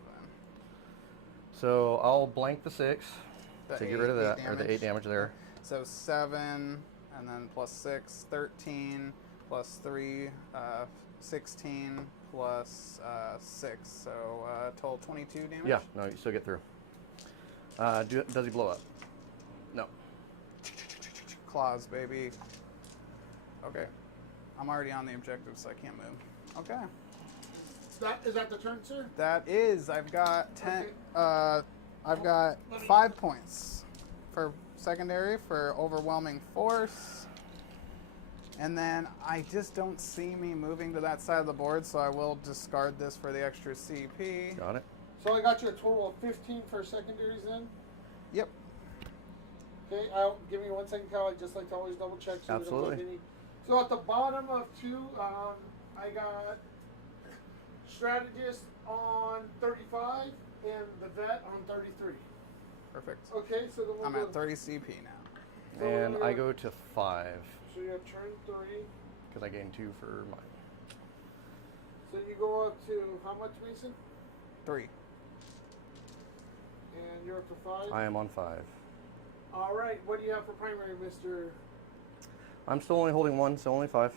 So I'll blank the 6 The to get eight- rid of eight that, or the 8 damage there. So 7, and then plus 6, 13, plus 3, 16, plus 6. So total 22 damage? Yeah, no, you still get through. Does he blow up? No. Claws, baby. Okay. I'm already on the objective, so I can't move. Okay. Is that the turn, sir? That is, I've got 10. Okay. I've got 5 points for secondary for overwhelming force, and then I just don't see me moving to that side of the board, so I will discard this for the extra CP. Got it. So I got you a total of 15 for secondaries then? Yep. Okay, give me 1 second, Cal. I just like to always double check. So we don't Absolutely. plug any. So at the bottom of 2, I got Strategist on 35 and the Vet on 33. Perfect. Okay, so then we'll I'm go. at 30 CP now. So And we're I gonna- go to 5, So you have turn 3. because I gain 2 for mine. So you go up to how much, Mason? 3. And you're up to 5. I am on 5. All right. What do you have for primary, Mister? I'm still only holding 1, so only 5.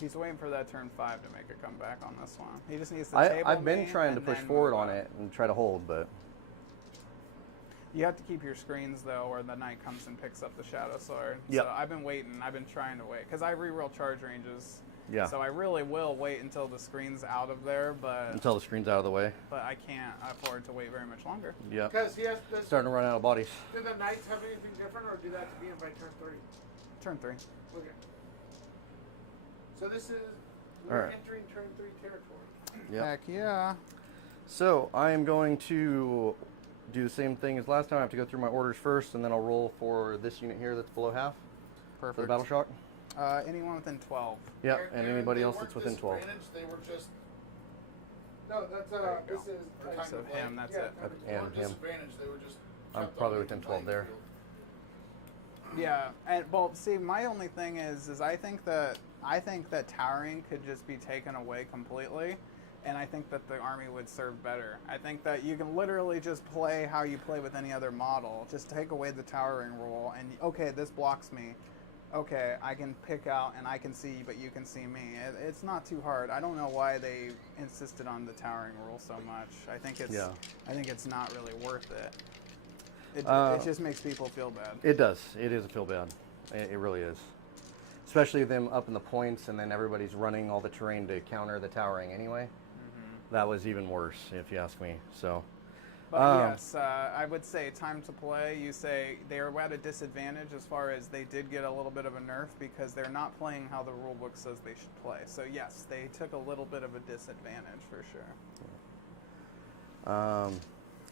He's waiting for that turn 5 to make a comeback on this one. He just needs to table I've been me trying to and push then forward move on up. it and try to hold, but You have to keep your screens though, or the knight comes and picks up the shadow sword. Yep. So I've been waiting. I've been trying to wait because I reroll charge ranges. Yeah. So I really will wait until the screen's out of there, but Until the screen's out of the way. I can't afford to wait very much longer. Yeah. Because he has to. Starting to run out of bodies. Do the knights have anything different, or do that to be in by turn 3? Turn 3. Okay. So this is All we're right. entering turn 3 territory. Yep. Heck yeah. So I am going to do the same thing as last time. I have to go through my orders first, and then I'll roll for this unit here that's below half for the Perfect. battle shock. Anyone within 12. Yep, They're- and they're- anybody they else weren't that's within 12. disadvantaged, They were just No, that's There you this go. is kind So of him, like, that's yeah, it. kind of they weren't And him. disadvantaged. They were just. I'm kept probably on within the 12 there. field. Yeah, and well, see, my only thing is I think that towering could just be taken away completely, and I think that the army would serve better. I think that you can literally just play how you play with any other model. Just take away the towering rule, and okay, this blocks me. Okay, I can pick out and I can see, but you can see me. It's not too hard. I don't know why they insisted on the towering rule so much. I think it's not really worth it. It just makes people feel bad. It does. It is a feel bad. It really is. Especially them up in the points, and then everybody's running all the terrain to counter the towering anyway. That was even worse, if you ask me. So. But yes, I would say time to play. You say they are at a disadvantage as far as they did get a little bit of a nerf because they're not playing how the rulebook says they should play. So yes, they took a little bit of a disadvantage for sure.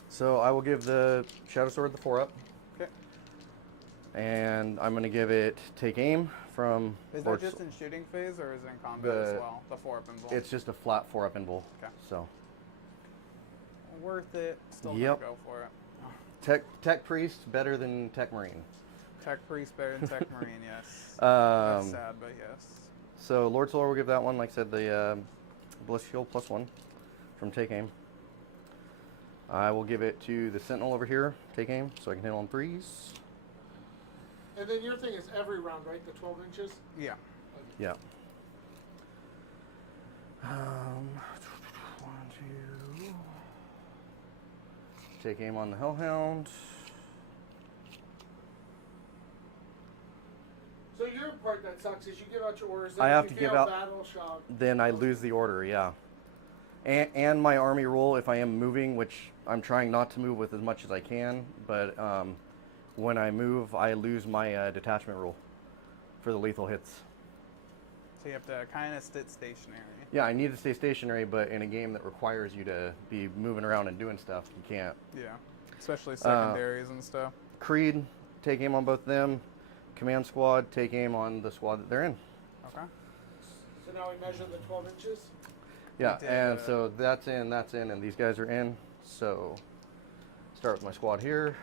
So I will give the Shadow Sword the 4-up, Okay. and I'm going to give it Take Aim from. Is Lord that just S- in shooting phase or is it in combat as The- well? The 4-up involved. It's just a flat 4-up invul. Okay. So Worth it. Still Yep. gonna go for it. Tech Priest better than Tech Marine. Tech Priest better than Tech Marine, yes. Um, That's sad, but yes. So Lord Solar will give that one, like I said, the Bliss Shield +1 from Take Aim. I will give it to the Sentinel over here, Take Aim, so I can hit on 3s. And then your thing is every round, right? The 12 inches. Yeah. Yeah. 1, 2. Take Aim on the Hellhound. So your part that sucks is you give out your orders. I then have if to you give fail out- battle shock. Then I lose the order, yeah. And my army rule, if I am moving, which I'm trying not to move with as much as I can, but when I move, I lose my detachment rule for the lethal hits. So you have to kind of sit stationary. Yeah, I need to stay stationary, but in a game that requires you to be moving around and doing stuff, you can't. Yeah. Especially secondaries and stuff. Creed, Take Aim on both of them. Command Squad, Take Aim on the squad that they're in. Okay. So now we measure the 12 inches. Yeah, did, and so that's in, and these guys are in. So start with my squad here.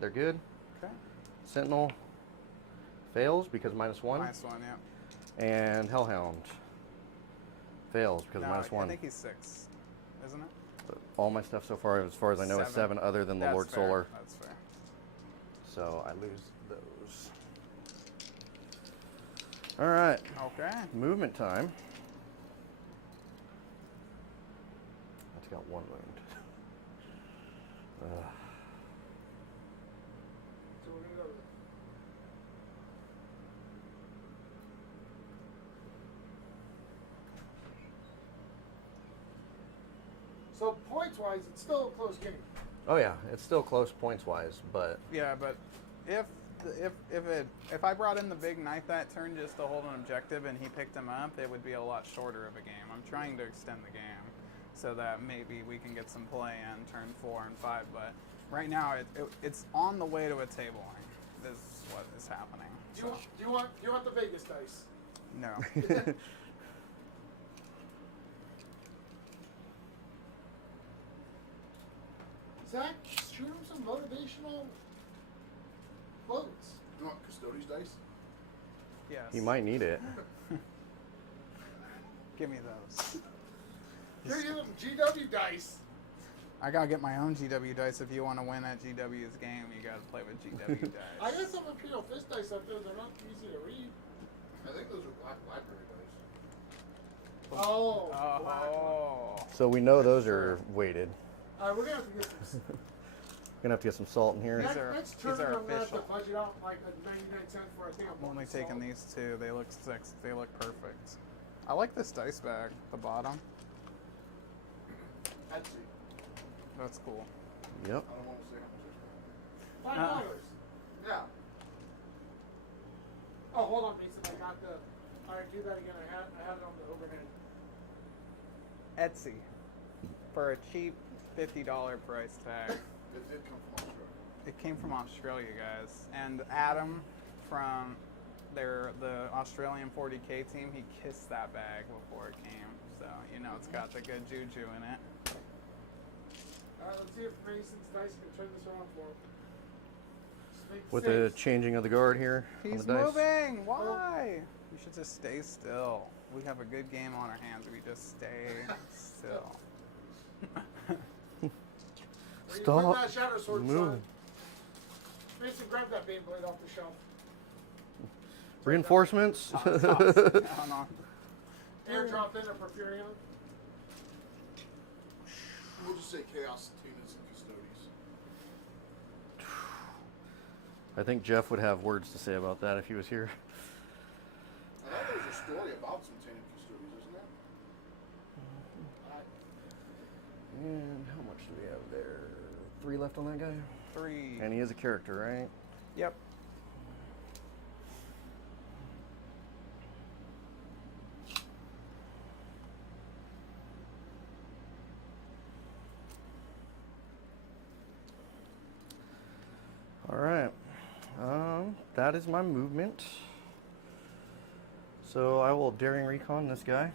They're good. Okay. Sentinel fails because -1. -1, yeah. And Hellhound fails because No, of -1. I think he's 6, isn't it? But all my stuff so far, as I know, is 7 other than the That's Lord fair. Solar. That's fair. So I lose those. All right, Okay. movement time. That's got 1 wound. So we're gonna go. So points wise, it's still a close game. Oh yeah, it's still close points wise, but Yeah, but if I brought in the big knife that turn just to hold an objective and he picked him up, it would be a lot shorter of a game. I'm trying to extend the game so that maybe we can get some play in turn 4 and 5. But right now, it's on the way to a table line. This is what is happening. Do you want the Vegas dice? No. Zach, shoot him some motivational quotes. You want Custodes dice? Yes. you might need it. Give me those. Here you them GW dice. I gotta get my own GW dice. If you want to win at GW's game, you gotta play with GW dice. I got some Imperial Fist dice up there. They're not easy to read. I think those are Black Library dice. Oh. Oh. So we know those are weighted. All right, we're gonna have to get some. Gonna have to get some salt in here. These are- Next these tournament, are I'm gonna have to official. budget out like a 99 cents for I think I'm only taking these two. They look six. They look perfect. I like this dice bag. The bottom. Etsy. That's cool. Yep. I don't want to say how much I spent. $5. Yeah. Oh, hold on, Mason. I got the. All right, do that again. I had it on the overhead. Etsy. For a cheap $50 price tag. It did come from Australia. It came from Australia, guys. And Adam from the Australian 40k team, he kissed that bag before it came. So, you know it's got the good juju in it. All right, let's see if Mason's dice can turn this around for him. Just make With six. the changing of the guard here on He's the dice. moving! Why? You should just stay still. We have a good game on our hands if we just stay still. Where you Stop put that shadow sword, moving. son? Mason, grab that Beyblade off the shelf. Reinforcements. Toss. No. Airdrop in a Porphyrion. We'll just say Chaos Tinas and Custodies. I think Jeff would have words to say about that if he was here. I thought there was a story about some Tina Custodies, isn't there? And how much do we have there? 3 left on that guy? 3. And he is a character, right? Yep. All right. That is my movement. So I will daring recon this guy.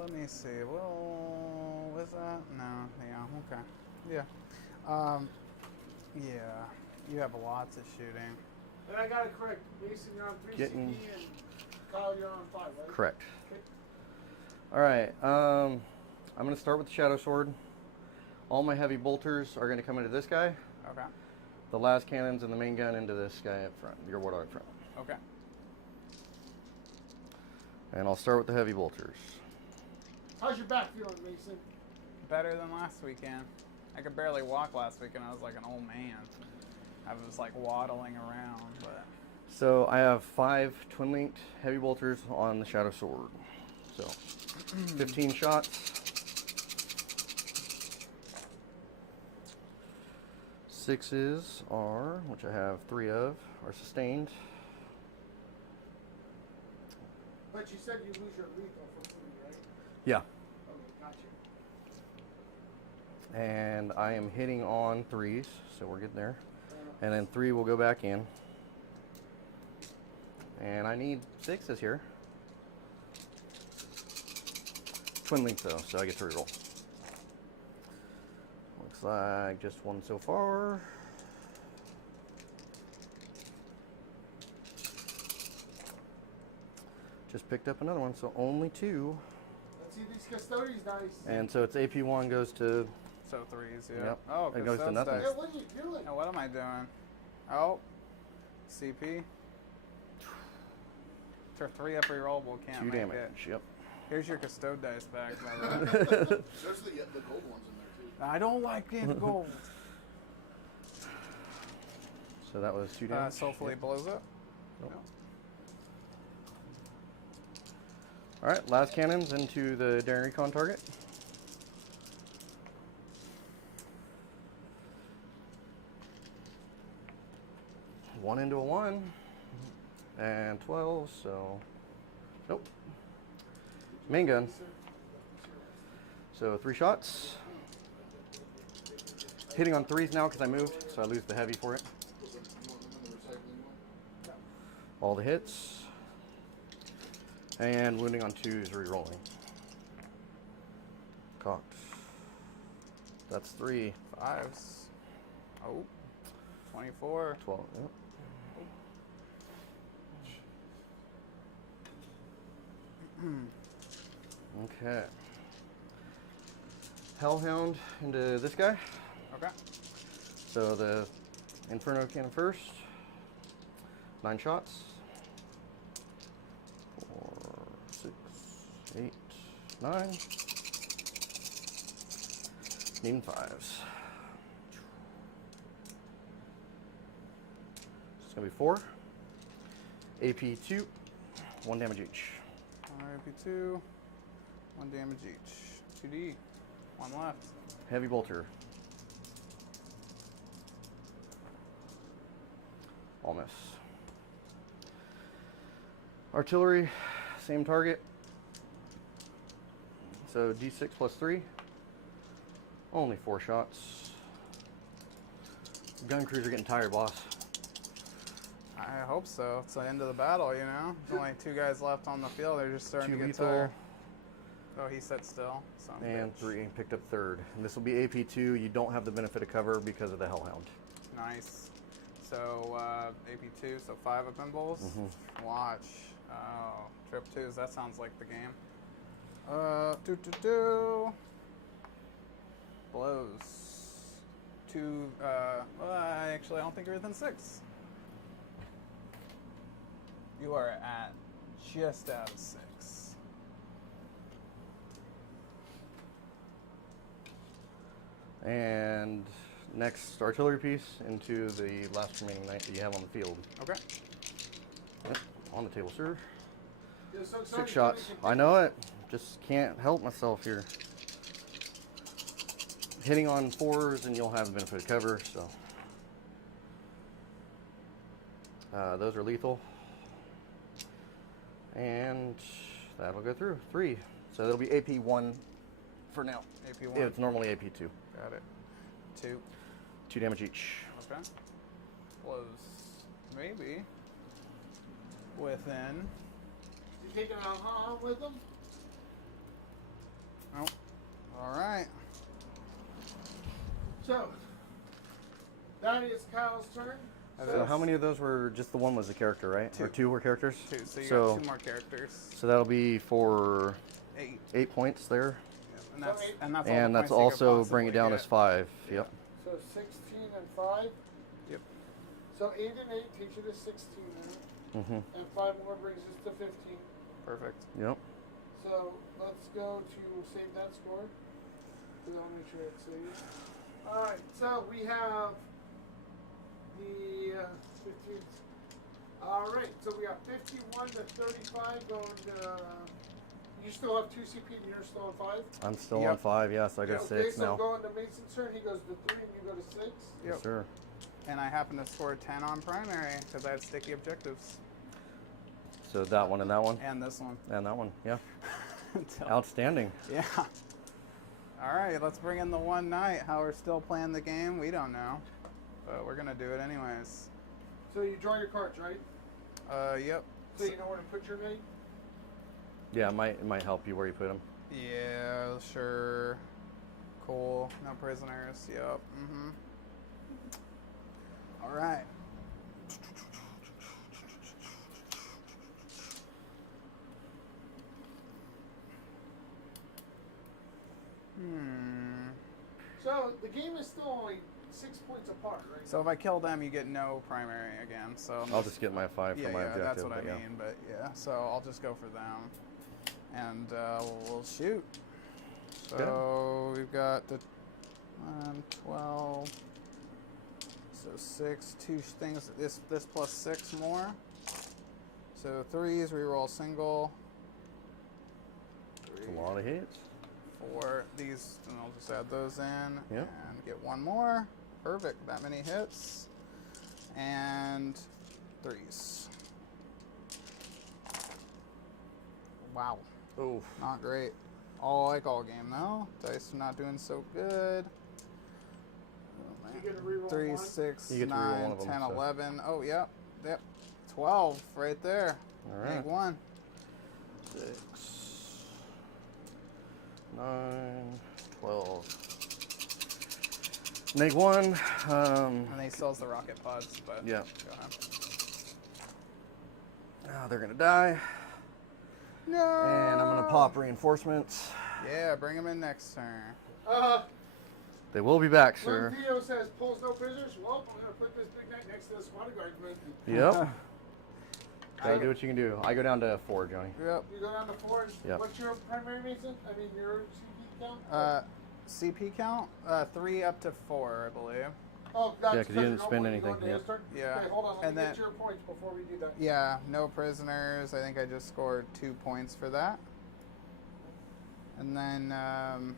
Let me see. Well, was that? No. Yeah. Okay. Yeah. Yeah. You have lots of shooting. And I got it correct. Mason, you're on 3 Getting- CP and Kyle, you're on 5, right? Correct. Okay. All right. I'm going to start with the Shadow Sword. All my heavy bolters are going to come into this guy. Okay. The last cannons and the main gun into this guy up front, your warthog up front. Okay. And I'll start with the heavy bolters. How's your back feeling, Mason? Better than last weekend. I could barely walk last weekend. I was like an old man. I was like waddling around, but So I have 5 twin-linked heavy bolters on the Shadow Sword. So 15 shots. 6s are, which I have 3 of, are sustained. But you said you lose your lethal for free, right? Yeah. Okay, gotcha. And I am hitting on 3s, so we're good there. And then 3 will go back in. And I need 6s here. Twin link though, so I get to reroll. Looks like just 1 so far. Just picked up another one, so only 2. Let's see these Custodies dice. And so it's AP1 goes to, so 3s. Yeah. Yep. Oh, It 'cause goes to that's nothing. dice. Yeah, what are you doing? Now what am I doing? Oh, CP. For 3 up rerollable, can't 2 make damage. it. Yep. Here's your custode dice back, by the way. There's the gold ones in there too. I don't like it gold. So that was 2 damage. Soulfully blows up. Nope. Alright, last cannons into the daring recon target. One into a 1. And 12, so nope. Main gun. So 3 shots. Hitting on 3s now because I moved, so I lose the heavy for it. You want them in the recycling one? All the hits. And wounding on 2s, re-rolling. Cocked. That's 3. 5s. Oh. 24. 12. Yep. Okay. Hellhound into this guy. Okay. So the Inferno cannon first. 9 shots. 4, 6, 8, 9. Needing 5s. It's gonna be 4. AP 2, 1 damage each. RP2, 1 damage each. 2D, 1 left. Heavy bolter. All miss. Artillery, same target. So D6 plus 3. Only 4 shots. Gun crews are getting tired, boss. I hope so. It's the end of the battle, you know? There's only 2 guys left on the field. They're just starting 2 to get lethal. tired. Oh, he sat still. Son of a And bitch. 3, picked up 3rd. And this will be AP2. You don't have the benefit of cover because of the Hellhound. Nice. So, AP2, so 5 up in bowls. Mhm. Watch. Oh, trip 2s. That sounds like the game. Blows. 2, well, actually, I don't think you're within 6. You are at just out of 6. And next artillery piece into the last remaining knight that you have on the field. Okay. Yep, on the table, sir. Yeah, so 6 shots. I know it. Just can't help myself here. Hitting on 4s and you'll have the benefit of cover, so. Those are lethal. And that'll go through. 3. So that'll be AP1 for now. AP1. Yeah, it's normally AP2. Got it. 2. 2 damage each. Okay. Blows. Maybe. Within. You taking out with them? Oh. All right. So, that is Kyle's turn. So how many of those were, just the one was a character, right? 2. Or 2 were characters? 2. So you So- got 2 more characters. So that'll be for 8. 8 points there. Yeah. And that's eight. and that's all And the that's points you could also bring it possibly down get. as 5. Yep. So 16 and 5. Yep. So 8 and 8 takes you to 16 now. Mm-hmm. And 5 more brings us to 15. Perfect. Yep. So let's go to save that score. Because I'll make sure it's saved. Alright, so we have the 15th. Alright, so we got 51 to 35 going to. You still have 2 CP and you're still on 5? I'm still Yep. on 5, yeah, so I got Okay, 6 so now. going to Mason's turn, he goes to 3 and you go to 6. Yep. Yes, sir. And I happen to score 10 on primary because I had sticky objectives. So that one and that one. And this one. And that one, yeah. So- Outstanding. Yeah. All right, let's bring in the one night. How we're still playing the game, we don't know. But we're going to do it anyways. So you draw your cards, right? Yep. So you know where to put your name? Yeah, it might help you where you put them. Yeah, sure. Cool. No prisoners. Yep. Mm-hmm. All right. So the game is still only 6 points apart, right? So if I kill them, you get no primary again. So I'll just get my 5 yeah, for my yeah, objective. that's what I but yeah. mean. But yeah, so I'll just go for them, and we'll shoot. So we've got the 12. So 6, 2 things. This plus 6 more. So 3s, we roll single. It's a lot of hits. 4. These, and I'll just add those in Yep. and get 1 more. Perfect. That many hits. And 3s. Wow. Oof. Not great. All like all game though. Dice are not doing so good. Oh, You get to reroll 3, one? 6, You get to reroll 9, one of them, 10, so. 11. Oh, yep. Yep. 12 right there. All Make right. 1. 6, 9, 12. Neg 1. And then he sells the rocket pods, but Yeah. go ahead. They're going to die. No! And I'm going to pop reinforcements. Yeah, bring him in next turn. They will be back, When sir. Theo says pulls no prisoners, well, I'm going to put this big knight next to the squad guardsman. Yep. Gotta do what you can do. I go down to 4, Johnny. Yep. You go down to 4. Yep. What's your primary Mason? I mean, your CP count? CP count? 3 up to 4, I believe. Oh, that's Yeah, 'cause you didn't spend anything, Yeah. yeah. Yeah. Okay, hold on. Let And me then- get your points before we do that. Yeah, no prisoners. I think I just scored 2 points for that. And then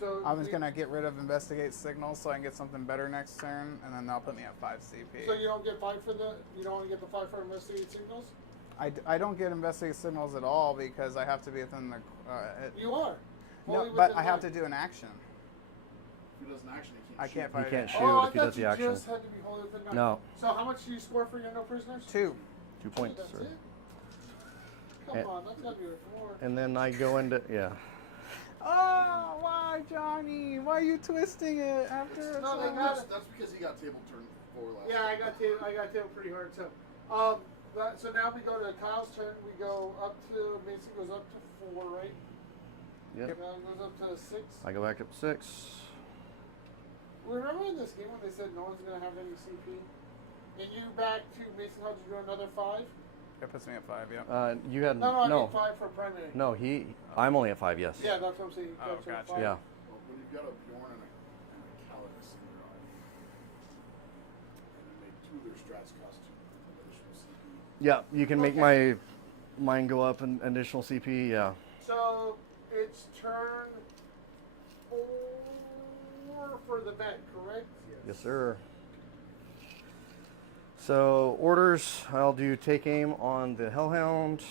So I was gonna get rid of investigate signals so I can get something better next turn, and then that'll put me at 5 CP. So you don't get 5 for the. You don't want to get the 5 for investigate signals. I don't get investigate signals at all because I have to be within the. You are. No, Only but within I have to line. do an action. If he does an action, he I can't can't shoot. fight He can't it. shoot Oh, I if he thought does the you action. just had to be wholly within line. No. So how much do you score for your no prisoners? 2. 2 points, That's sir. it? Come And- on, that's gotta be like 4. And then I go into, yeah. Oh, why, Johnny? Why are you twisting it after it's No, they over? got it. That's because he got table turn 4 last Yeah, I got tail pretty hard. So, so now we go to Kyle's turn. We go up to Mason goes up to 4, right? Yep. Goes up to 6. I go back up to 6. Remember in this game when they said no one's gonna have any CP, and you back to Mason how'd you do another 5? That puts me at 5, yeah. You had, No, I no. need 5 for primary. No, I'm only at 5, yes. Yeah, that's what I'm saying. Oh, That's what gotcha. 5. Yeah. Well, when you've got a Bjorn and a Callus in your eye, and you make 2 of their strats cost 2 additional CP. Yeah, you can make Okay. mine go up an additional CP, yeah. So it's turn 4 for the vet, correct? Yes, sir. So, orders, I'll do take aim on the Hellhound. So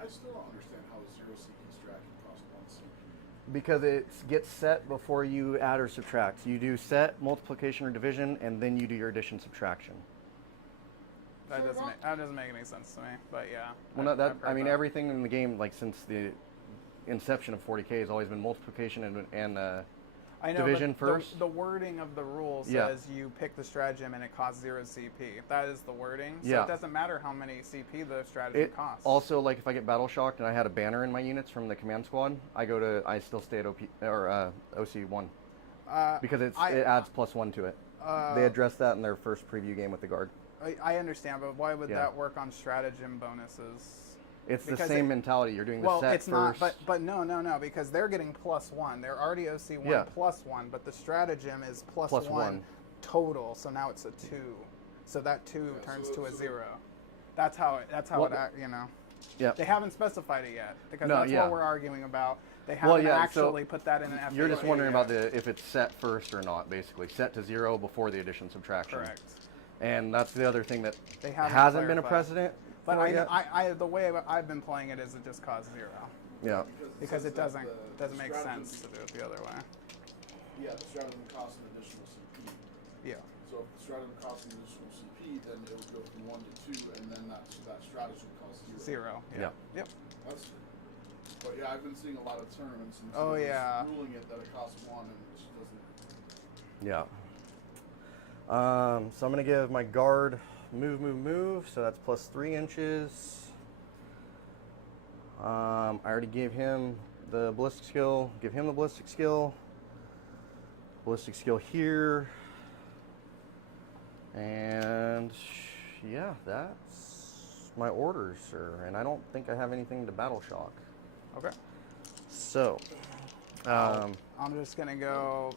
I still don't understand how a 0 CP strat can cost 1 CP. Because it gets set before you add or subtract. You do set, multiplication, or division, and then you do your addition, subtraction. That doesn't make any sense to me, but yeah. Well, no, that I've heard I mean, that. everything in the game, like since the inception of 40k, has always been multiplication and I know, division but first. The wording of the rule Yeah. says you pick the stratagem and it costs 0 CP. That is the wording. So Yeah. it doesn't matter how many CP the stratagem it costs. also, like if I get battle shocked and I had a banner in my units from the command squad, I still stay at OP or OC1 because it adds +1 to it. They addressed that in their first preview game with the guard. I understand, but why would Yeah. that work on stratagem bonuses? It's the Because same mentality. You're doing the Well, set it's first. not, but no, because they're getting +1. They're already OC1 Yeah. +1, but the stratagem is Plus +1 1. total. So now it's a 2. So that 2 Yeah, turns so- to a so- 0. That's how Well, it act, you know. Yeah. They haven't specified it yet because No, that's yeah. what we're arguing about. They Well, haven't yeah, so actually put that in an FAQ You're just wondering yet. about if it's set first or not, basically. Set to 0 before the addition subtraction. Correct. And that's the other thing that They haven't hasn't been a clarified. precedent. But for it yet. the way I've been playing it is it just costs 0 Yeah. because says it that doesn't the make stratagem- sense to do it the other way. Yeah, the stratagem costs an additional CP. Yeah. So if the stratagem costs an additional CP, then it would go from 1 to 2, and then that stratagem costs 0. 0. Yeah. Yep. That's true. But yeah, I've been seeing a lot of tournaments and Oh, somebody's yeah. ruling it that it costs 1 and it just doesn't. Yeah. So I'm going to give my guard move. So that's +3 inches. I already gave him the ballistic skill. Give him the ballistic skill. Ballistic skill here. And yeah, that's my orders, sir. And I don't think I have anything to battle shock. Okay. So, I'm just gonna go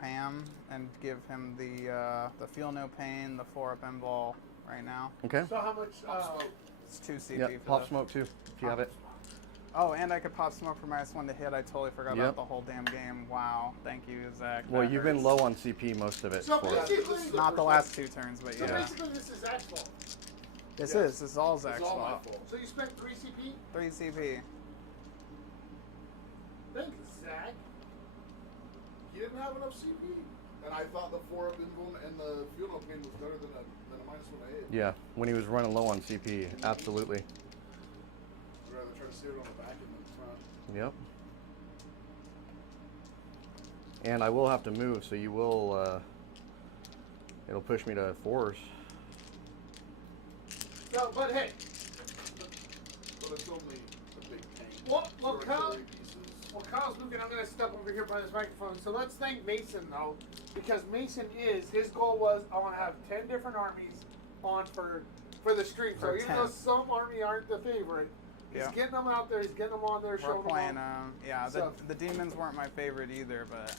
ham and give him the feel no pain, the 4-up invul right now. okay. So how much? It's 2 CP Yeah, for pop the, smoke too, if you have it. Oh, and I could pop smoke for -1 to hit. I totally forgot Yep. about the whole damn game. Wow. Thank you, Zach. Well, That you've been hurts. low on CP most of it. So for it. basically, Not the last 2 turns, but so yeah. basically this is Zach's fault. This Yes. is all Zach's It's all my fault. fault. So you spent 3 CP. 3 CP. Thanks, Zach. He didn't have enough CP. And I thought the 4-up invuln and the fuel no pain was better than a -1 to hit. Yeah, when he was running low on CP, absolutely. I'd rather try to save it on the back end than the front. Yep. And I will have to move, so you will. It'll push me to 4s. So, but hey, But it's only a big pain. Well, For Kyle- artillery pieces. well, Kyle's moving. I'm going to step over here by this microphone. So let's thank Mason though, because Mason his goal was I want to have 10 different armies on for the stream. So For even 10. though some army aren't the favorite, He's Yeah. getting them out there. He's getting them on there. We're Showing playing them. Off. yeah, So- the demons weren't my favorite either, but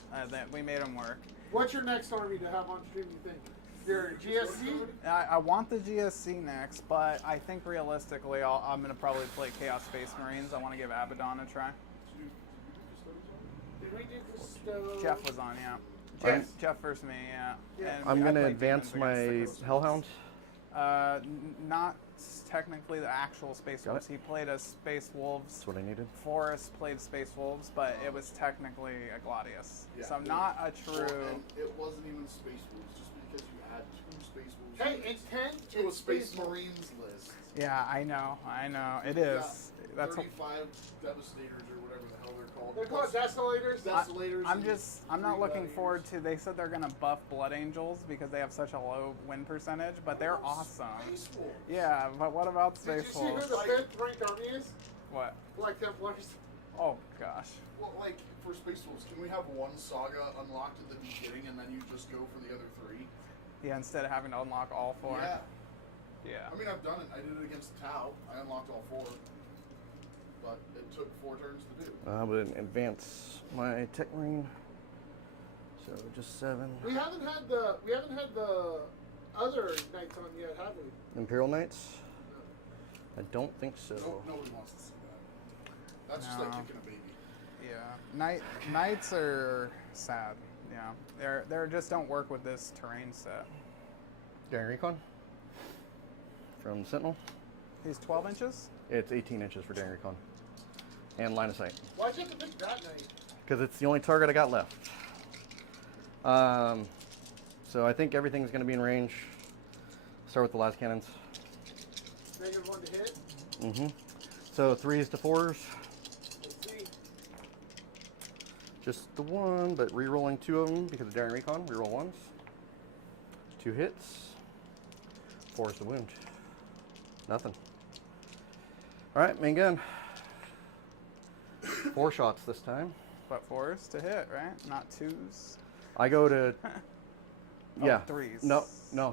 we made them work. What's your next army to have on stream? You think? Your GSC? I want the GSC next, but I think realistically I'm going to probably play Chaos Space Marines. I want to give Abaddon a try. Did we do Custo? Jeff was on, yeah. Jeff. Jeff versus me, yeah. Yeah. And I'm I gonna played advance demons my against the Hellhound. not technically the actual Space Got Wolves. it. He played as Space Wolves. That's what I needed. Forrest played Space Wolves, but it was technically a Gladius. Yeah. So not a Well, true. and it wasn't even Space Wolves, just because you add 2 Space Wolves Hey, it's 10. to a It's Space Marines list. Yeah, I know. It You is. got That's. 35 Devastators or whatever the hell they're called. They're called plus Desolators. Desolators. I'm not 3 looking Gladiators. forward to. They said they're gonna buff Blood Angels because they have such a low win percentage, but they're awesome. Space Wolves. Yeah, but what about Did you Space see who Wolves? the 5th ranked army is? What? Black Templars. Oh gosh. Well, like for Space Wolves, can we have one saga unlocked at the beginning and then you just go for the other 3? Yeah, instead of having to unlock all 4. Yeah. Yeah. I mean, I've done it. I did it against Tau. I unlocked all 4, but it took 4 turns to do. I'm gonna advance my Tech Marine. So just 7. We haven't had the other knights on yet, have we? Imperial Knights? I don't think so. Nobody wants to see that. That's just like No. kicking a baby. Yeah. Knights are sad. Yeah. They're just don't work with this terrain set. Daring Recon? From Sentinel? He's 12 inches? It's 18 inches for Daring Recon. And line of sight. Why'd you have to pick that knight? Because it's the only target I got left. So I think everything's going to be in range. Start with the last cannons. -1 to hit. Mm-hmm. So 3s to 4s. Let's see. Just the 1, but re-rolling 2 of them because of Daring Recon. Re-roll 1s. 2 hits. 4s to wound. Nothing. Alright, main gun. 4 shots this time. But 4s to hit, right? Not 2s. I go to... yeah. 3s. No,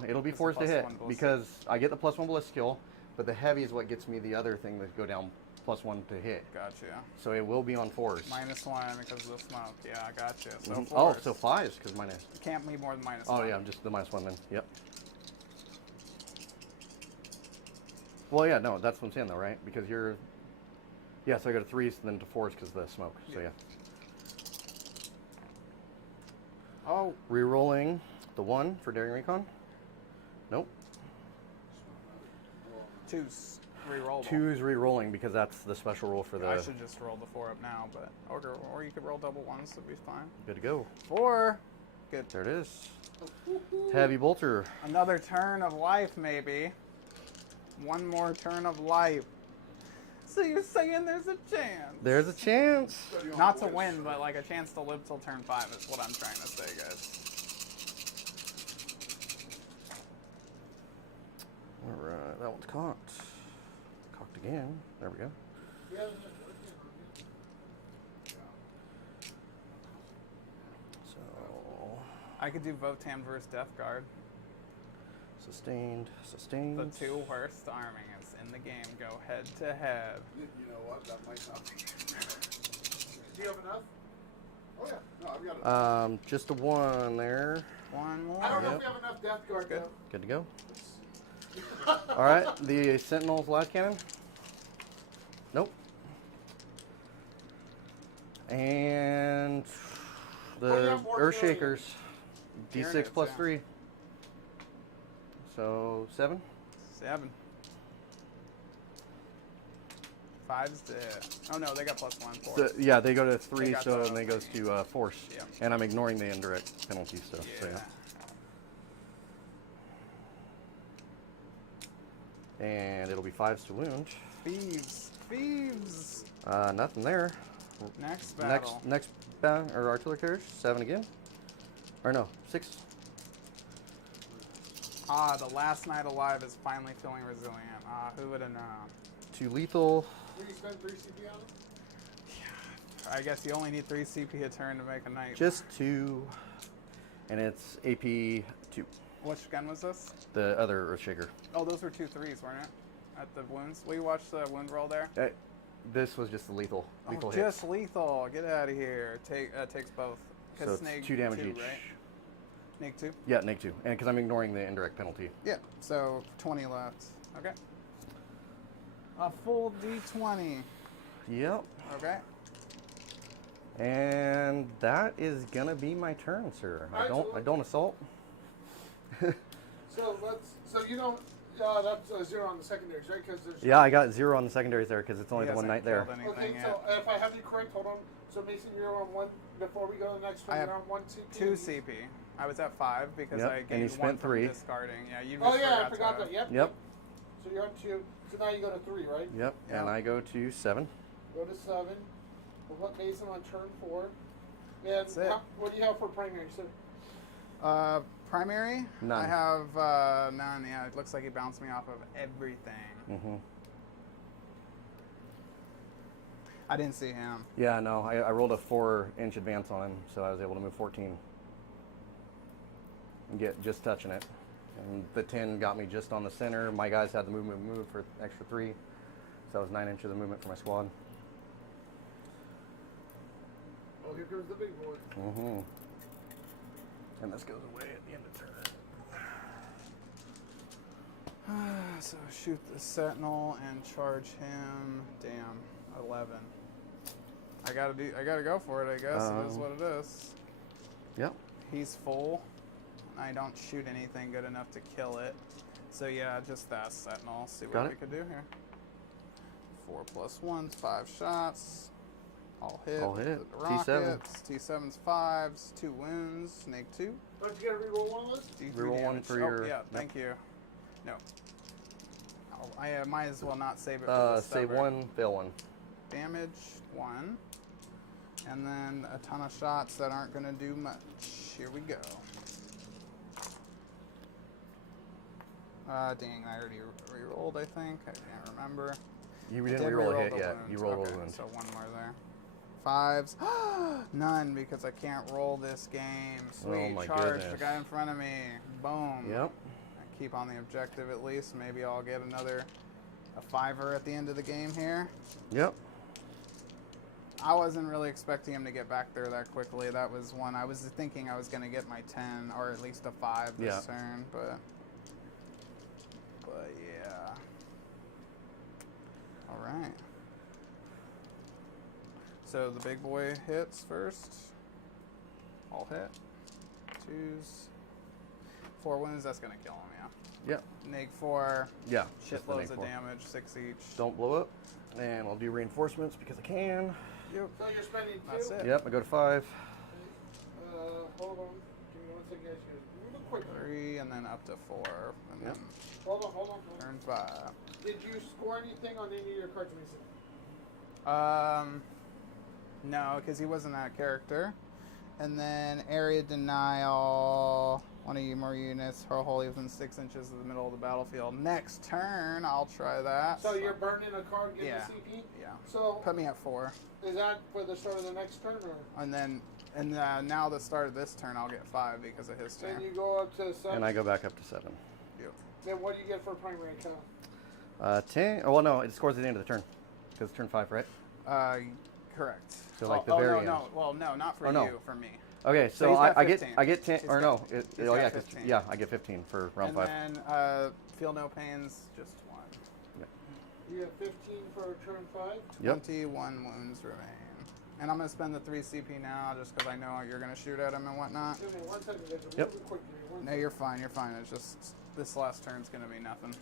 it'll be It's a 4s to +1 hit ballistic. because I get the +1 ballistic skill, but the heavy is what gets me the other thing that go down +1 to hit. Gotcha. So it will be on 4s. -1 because of the smoke. Yeah, I gotcha. So Mhm. 4s. Oh, so 5s because mine is. It can't be more than -1. Oh yeah, I'm just the -1 then. Yep. Well, yeah, no, that's what I'm saying though, right? Because you're. Yeah, so I go to 3s and then to 4s because of the smoke. So yeah. Oh, Rerolling the 1 for Daring Recon. Nope. 2s. Reroll. 2's re-rolling because that's the special roll for the. I should just roll the 4 up now, but or you could roll double 1s, that'd be fine. Good to go. 4. Good. There it is. Heavy bolter. Another turn of life, maybe. One more turn of life. So you're saying there's a chance? There's a chance. Study on Not the to voice. win, but like a chance to live till turn 5 is what I'm trying to say, guys. All right, that one's cocked. Cocked again. There we go. We haven't been working on it. So I could do Votan versus Death Guard. sustained, The sustained. 2 worst armies in the game go head to head. You know what? That might not be. Do you have enough? Oh yeah. No, I've got it. Just a 1 there. One more. I don't know Yep. if we have enough Death Guard Good. though. Good to go. All right, the Sentinel's last cannon. Nope. And Oh, you the have more Earthshakers. D6 Tyranids, plus yeah. 3. So 7. 7. 5's to hit. Oh no, they got +1. 4. Yeah, they go to 3, got so the- then they goes to force. Yeah. And I'm ignoring the indirect penalty stuff. So, Yeah. yeah. And it'll be 5s to wound. Thieves. Thieves. Nothing there. Next battle. Next or artillery carriers. 7 again. Or no, 6. Ah, the last night alive is finally feeling resilient. Ah, who would have known? 2 lethal. Will you spend 3 CP on them? I guess you only need 3 CP a turn to make a knight. Just 2. And it's AP 2. Which gun was this? The other Earthshaker. Oh, those were 2 3s, weren't it? At the wounds. Will you watch the wound roll there? This was just the lethal Oh, hit. just lethal. Get out of here. Takes both. So it's neg 2 damage 2, each. right? Neg 2? Yeah, neg 2. And because I'm ignoring the indirect penalty. Yeah. So 20 left. Okay. A full D20. Yep. Okay. And that is gonna be my turn, sir. I don't assault. So you don't. That's a 0 on the secondaries, right? Because there's. Yeah, I got 0 on the secondaries there because it's only He the one hasn't knight there. killed anything Okay, yet. so if I have you correct, hold on. So Mason, you're on 1. Before we go to the next one, I you're have on 1 CP. 2 CP. I was at 5 because Yep, I and gained you 1 spent from 3. discarding. Yeah, you just Oh yeah, I forgot to- that. Yep. Yep. So you're on 2. So now you go to 3, right? Yep. Yeah. And I go to 7. Go to 7. We'll put Mason on turn 4. And That's it. what do you have for primary? So Primary? None. I have none. Yeah, it looks like he bounced me off of everything. Mm-hmm. I didn't see him. Yeah, no, I rolled a 4-inch advance on him, so I was able to move 14 and get just touching it. And the 10 got me just on the center. My guys had the movement move for extra 3, so that was 9 inches of movement for my squad. Oh, here comes the big boy. Mm-hmm. And this goes away at the end of turn. So shoot the sentinel and charge him. Damn, 11. I gotta go for it. I guess it is what it is. Yep. He's full. I don't shoot anything good enough to kill it. So yeah, just that sentinel. See Got what it. we could do here. 4 + 1's 5 shots. All hit. All hit. The T7. rockets. T7's 5s. 2 wounds. Neg 2. Don't you get to reroll one of those? D3 Reroll one damage. for Oh, your- yeah, yep. thank you. No. Oh, I might as well not save it for the Save stubborn. 1, fail 1. Damage 1. And then a ton of shots that aren't going to do much. Here we go. Dang, I already re-rolled, I think. I can't remember. You I didn't did reroll a re-roll hit the yet. wounds. You rolled okay, a wound. So 1 more there. 5s. None, because I can't roll this game. Sweet. my Charge the goodness. guy in front of me. Boom. Yep. I keep on the objective at least. Maybe I'll get a 5er at the end of the game here. Yep. I wasn't really expecting him to get back there that quickly. That was one I was thinking I was going to get my 10 or at least a 5 this Yeah. turn, but yeah. All right. So the big boy hits first. All hit. 2s. 4 wounds. That's going to kill him. Yeah. Yep. Neg 4. Yeah. just the Shitloads neg of 4. damage. 6 each. Don't blow up. And I'll do reinforcements because I can. Yep. So you're spending 2. That's it. Yep, I go to 5. Hold on. Give me 1 second, guys. Move it quick. 3 and then up to 4. And Yep. then Hold on. turn 5. Did you score anything on any of your cards, Mason? No, because he wasn't that character. And then area denial. One of you more units are wholly within 6 inches of the middle of the battlefield. Next turn, I'll try that. So you're burning a card, getting Yeah. a CP? Yeah. So Put me at 4. is that for the start of the next turn, or And then, now the start of this turn, I'll get 5 because of his then turn. you go up to 7? And I go back up to 7. Yep. Then what do you get for primary count? 10. Oh, well, no, it scores at the end of the turn. Because it's turn 5, right? Correct. So, like, oh, the oh, very no, end. no. Well, no, not for Oh, no. you, for me. Okay, So so, he's got I get 15. 10. He's Or got- no. It, he's oh, got yeah, 'cause- 15. yeah, I get 15 for round And 5. then, feel no pains, just 1. You have 15 for turn 5? Yep. 21 wounds remain. And I'm going to spend the 3 CP now just because I know you're going to shoot at him and whatnot. Give me 1 second, guys. Yep. Move it quick. Give me 1 No, second. you're fine. You're fine. It's just this last turn's going to be nothing.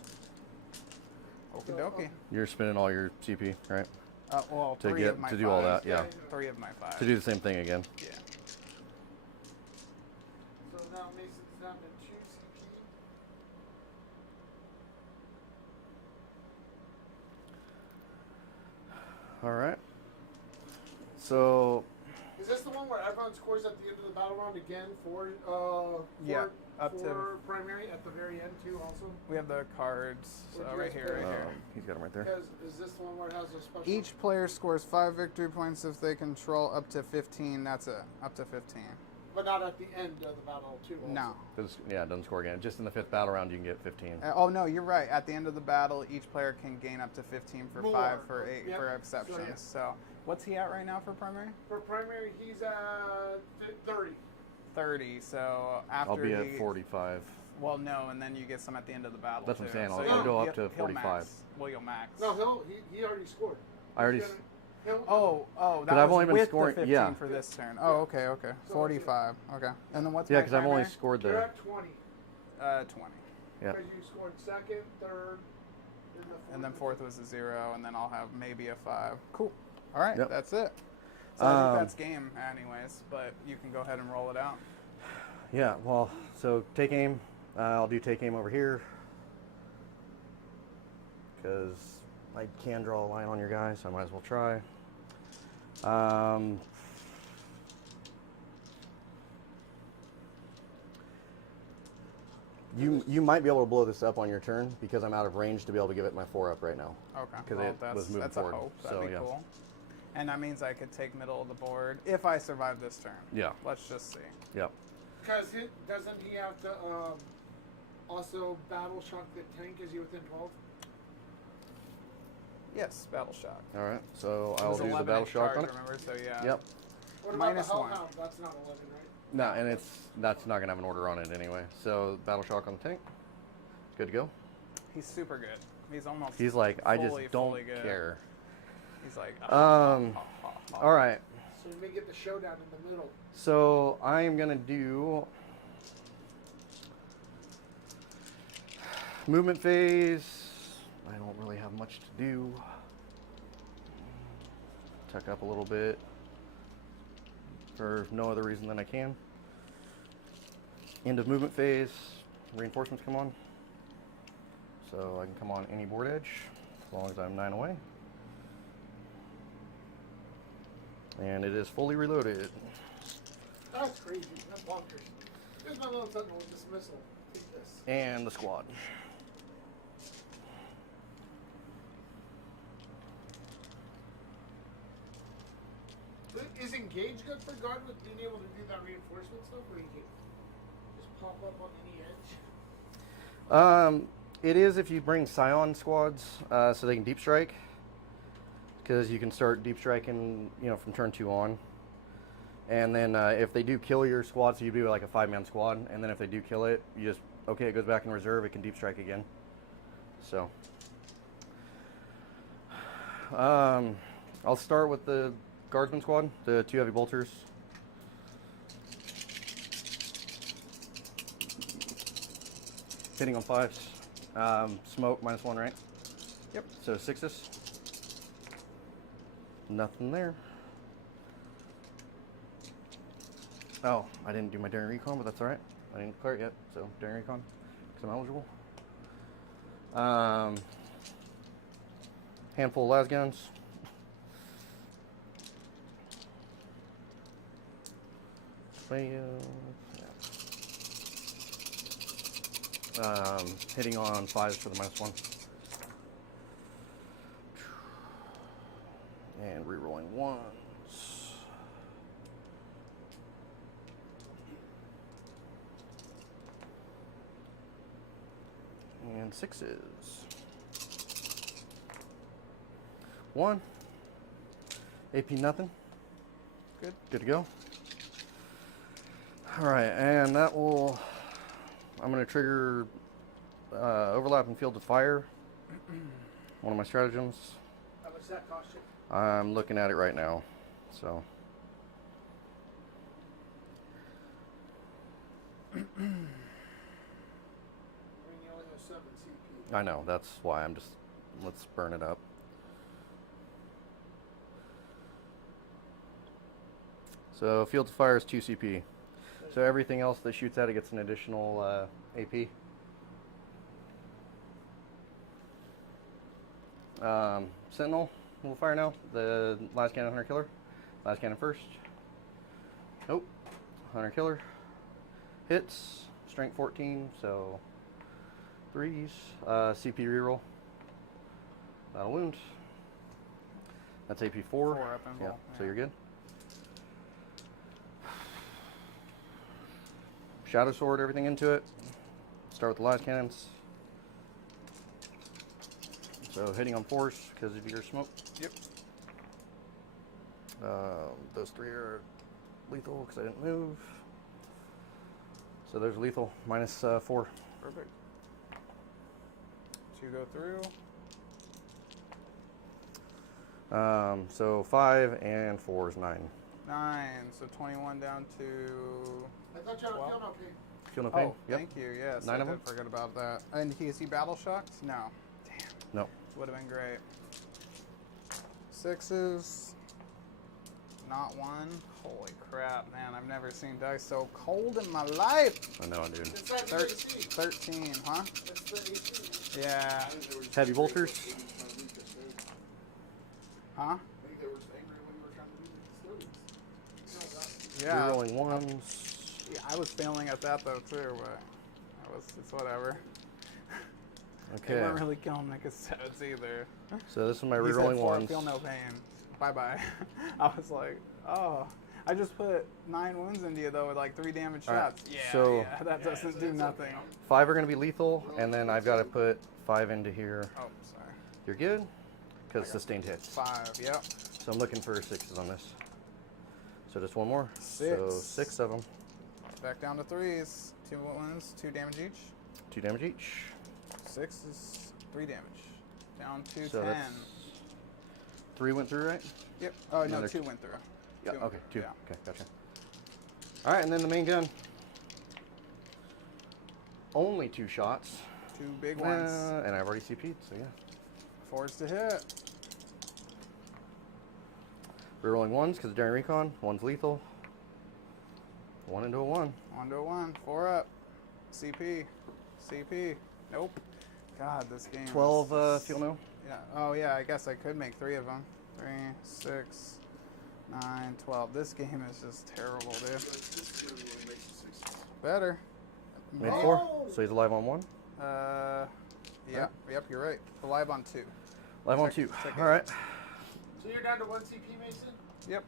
Okie dokie. You're spending all your CP, right? Well, To 3 get of my to do all 5. that, yeah. 3 of my 5. To do the same thing again. Yeah. So now Mason's down to 2 CP. All right. So, Is this the one where everyone scores at the end of the battle round again for Yeah, up to- for primary at the very end too also? We have the cards Would you right guys here, put- right here. he's got him right there. Because is this the one where it has a special? Each player scores 5 victory points if they control up to 15. That's it. Up to 15. But not at the end of the battle, too. Also. No. Yeah, it doesn't score again. Just in the 5th battle round, you can get 15. Oh no, you're right. At the end of the battle, each player can gain up to 15 for More. 5 for 8 Yep. for exceptions. So, yeah. So, what's he at right now for primary? For primary, he's at 30. 30. So after I'll be at he- 45. Well, no, and then you get some at the end of the battle. That's what I'm too. saying. So I'll go up to he'll 45. Max. Well, you'll max. No, he already scored. I already. He's gonna- Oh, that I've was only been with scoring- the 15 yeah. for this turn. Oh, okay. So 45. Okay. And then what's Yeah, my because I've only primary? scored You're the. at 20. 20. Yeah. Because you scored second, third, And then fourth was a 0, and then I'll have maybe a 5. Cool. All right, Yep. that's it. So I Um, think that's game, anyways. But you can go ahead and roll it out. Yeah. Well, so take aim. I'll do take aim over here because I can draw a line on your guy, so I might as well try. You might be able to blow this up on your turn because I'm out of range to be able to give it my 4 up right now. Okay. 'Cause Well, it was moving that's forward, a hope. That'd so, be yeah. cool. And that means I could take middle of the board if I survive this turn. Yeah. Let's just see. Yep. Because doesn't he have to also battle shock the tank? Is he within 12? Yes, battle shock. All right. So It I'll was do the 11 battle inch shock charge, on it. remember? So yeah. Yep. What about Minus the 1. Hellhound? That's not 11, right? No, and that's not gonna have an order on it anyway. So battle shock on the tank. Good to go. He's super good. He's almost. He's like, I just fully don't good. care. He's like. All right. So you may get the showdown in the middle. So I am gonna do movement phase. I don't really have much to do. Tuck up a little bit for no other reason than I can. End of movement phase. Reinforcements come on. So I can come on any board edge as long as I'm 9 away. And it is fully reloaded. That's crazy. That's bonkers. Here's my little sentinel with dismissal. Take this. And the squad. Is engage good for guard with being able to do that reinforcement stuff, or you can just pop up on any edge? It is if you bring Scion squads, so they can deep strike, because you can start deep striking, from turn 2 on. And then if they do kill your squad, so you do like a 5-man squad, and then if they do kill it, you just it goes back in reserve. It can deep strike again. So I'll start with the guardsman squad, the 2 heavy bolters. Hitting on 5s. Smoke -1, right? Yep. So 6s. Nothing there. Oh, I didn't do my daring recon, but that's all right. I didn't declare it yet, so daring recon, because I'm eligible. Handful of las guns. Hitting on 5s for the -1. And rerolling 1s. And 6s. 1. AP nothing. Good. Good to go. All right, and that will. I'm going to trigger overlap and field of fire. One of my stratagems. How much that cost you? I'm looking at it right now, so. I mean, you only have 7 CP. I know, that's why I'm just. Let's burn it up. So field of fire is 2 CP. So everything else that shoots at it gets an additional AP. Sentinel will fire now. The last cannon hunter killer. Last cannon first. Nope. Hunter killer. Hits. Strength 14, so 3s. CP reroll. Battle wound. That's AP 4. 4 up and Yeah, roll. so you're good. Shadow Sword everything into it. Start with the light cannons. So hitting on force because of your smoke. Yep. Those 3 are lethal because I didn't move. So there's lethal, minus 4. Perfect. 2 go through. So 5 and 4 is 9. 9. So 21 down to. I thought you were Well. feeling okay. Feel no pain? Oh, Yep. thank you. Yes, 9 I of did them? forget about that. And is he battle shocked? No. Damn. No. Would have been great. 6s. Not 1. Holy crap, man. I've never seen dice so cold in my life. I know, dude. Inside the AC. 13, huh? That's the AC. Yeah. Heavy bolters. Huh? I think they were just angry when you were trying to do the custodians. Yeah. Rerolling 1s. Yeah, I was failing at that though too, but it's whatever. They Okay. weren't really killing the cassettes either. So this is my He said rerolling 4, 1s. feel no pain. Bye bye. I was like, oh. I just put 9 wounds into you though with like 3 damage All right, shots. Yeah, so- yeah, that doesn't do nothing. 5 are going to be lethal, and then I've got to put 5 into here. Oh, sorry. You're good? Because sustained hits. 5, yep. So I'm looking for 6s on this. So just 1 more. 6. So 6 of them. Back down to 3s. 2 wounds, 2 damage each. 2 damage each. 6 is 3 damage. Down to So 10. that's 3 went through, right? Yep. Oh, no, Another 2 went through. Yeah, 2 went okay, through, 2. yeah. Okay, gotcha. All right, and then the main gun. Only 2 shots. 2 big ones. And I've already CP'd, so yeah. 4s to hit. Rerolling 1s because of Daring Recon. 1's lethal. 1 into a 1. 1 to 1. 4 up. CP. CP. Nope. God, this game. 12 is- feel no. Yeah. Oh, yeah. I guess I could make 3 of them. 3, 6, 9, 12. This game is just terrible, dude. This really makes it 6. Better. Made May- 4. So he's alive on 1. Yeah. Yep. You're right. Alive on 2. Live on Second- 2. second. All right. So you're down to 1 CP, Mason? Yep.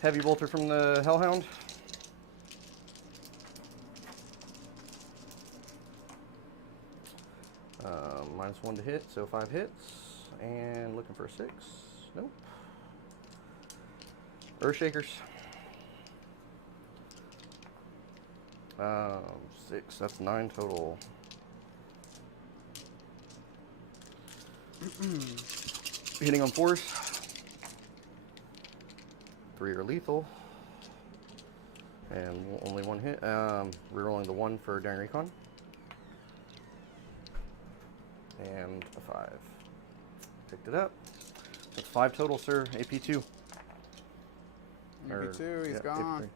Heavy bolter from the Hellhound. -1 to hit, so 5 hits. And looking for a 6. Nope. Earthshakers. 6. That's 9 total. Hitting on force. 3 are lethal. And only 1 hit. Rerolling the 1 for Daring Recon. And a 5. Picked it up. That's 5 total, sir. AP2. MP2, he's yeah, gone. AP3.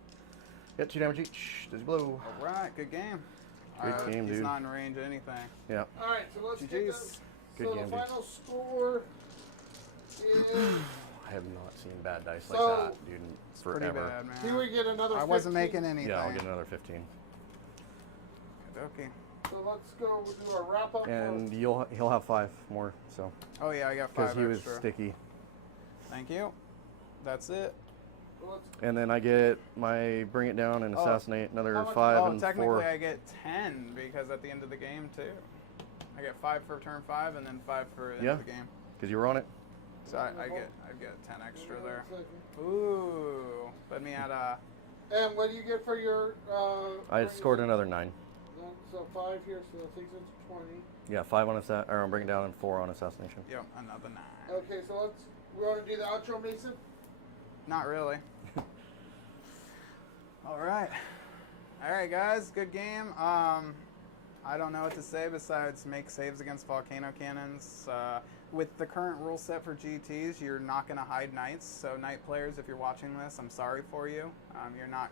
Yeah, 2 damage each. Does he blow? All right. Good game. Good game, he's dude. not in range of anything. Yeah. All right, so let's get GG's. the, Good so game, the dude. final score is... I have not seen bad dice like So- that, dude, Pretty forever. bad, man. Here we get another I wasn't 15. making anything. Yeah, I'll get another 15. Okay. So let's go do a wrap-up. And he'll have 5 more, so. Oh yeah, I got Because 5 he was extra. sticky. Thank you. That's it. So let's, And then I get my Bring It Down and Oh. Assassinate, another How much- 5 Oh, and technically 4. I get 10 because at the end of the game too. I get 5 for turn 5 and then 5 for the end Yeah. of the game. Because you were on it. So I get 10 extra there. 1 second. Ooh, put me at And what do you get for your... I bring scored it another 9. down? So 5 here, so that takes it to 20. Yeah, 5 on Bring It Down and 4 on Assassination. yep, another 9. Okay, so we want to do the outro, Mason? Not really. All right. All right, guys, good game. I don't know what to say besides make saves against volcano cannons. With the current rule set for GTs, you're not going to hide knights. So knight players, if you're watching this, I'm sorry for you.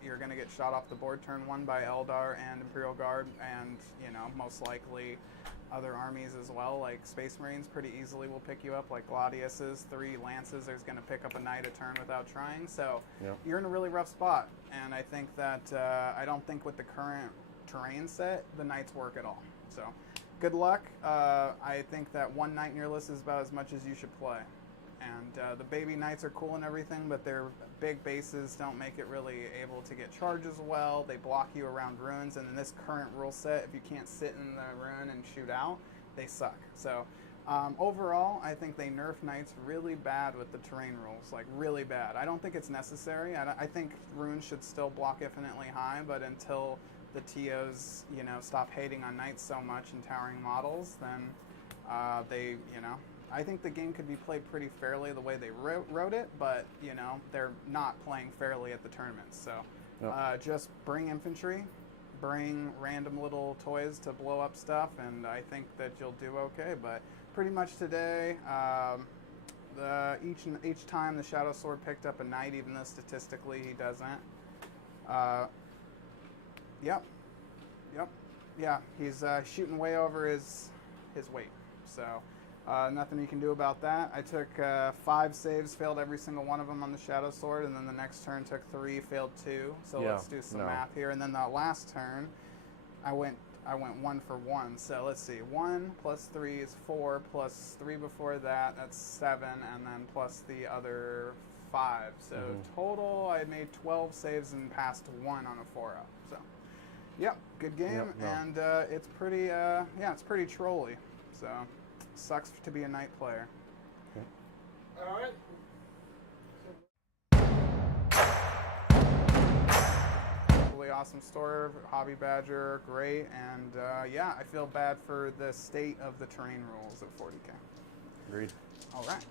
You're going to get shot off the board turn 1 by Eldar and Imperial Guard, and most likely other armies as well, like Space Marines pretty easily will pick you up, like Gladius's 3 lances. There's going to pick up a knight a turn without trying. So Yep. you're in a really rough spot, and I think that I don't think with the current terrain set the knights work at all. So good luck. I think that 1 knight in your list is about as much as you should play. And the baby knights are cool and everything, but their big bases don't make it really able to get charges well. They block you around ruins, and in this current rule set, if you can't sit in the ruin and shoot out, they suck. So overall, I think they nerf knights really bad with the terrain rules, like really bad. I don't think it's necessary. I think runes should still block infinitely high, but until the TOs, you know, stop hating on knights so much and towering models, then they, you know, I think the game could be played pretty fairly the way they wrote it, but, you know, they're not playing fairly at the tournaments. So just bring infantry, bring random little toys to blow up stuff, and I think that you'll do okay. But pretty much today, each time the Shadow Sword picked up a knight, even though statistically he doesn't. Yep. Yeah, he's shooting way over his weight. So nothing you can do about that. I took 5 saves, failed every single one of them on the Shadow Sword, and then the next turn took 3, failed 2. So let's do some math here. And then the last turn, I went 1 for 1. So let's see, 1 plus 3 is 4, plus 3 before that, that's 7, and then plus the other 5. So total, I made 12 saves and passed 1 on a 4-up. So, yep, good game, and it's pretty, it's pretty trolly. So, sucks to be a knight player. All right. Really awesome store, Hobby Badger, great, and yeah, I feel bad for the state of the terrain rules of 40k. Agreed. All right.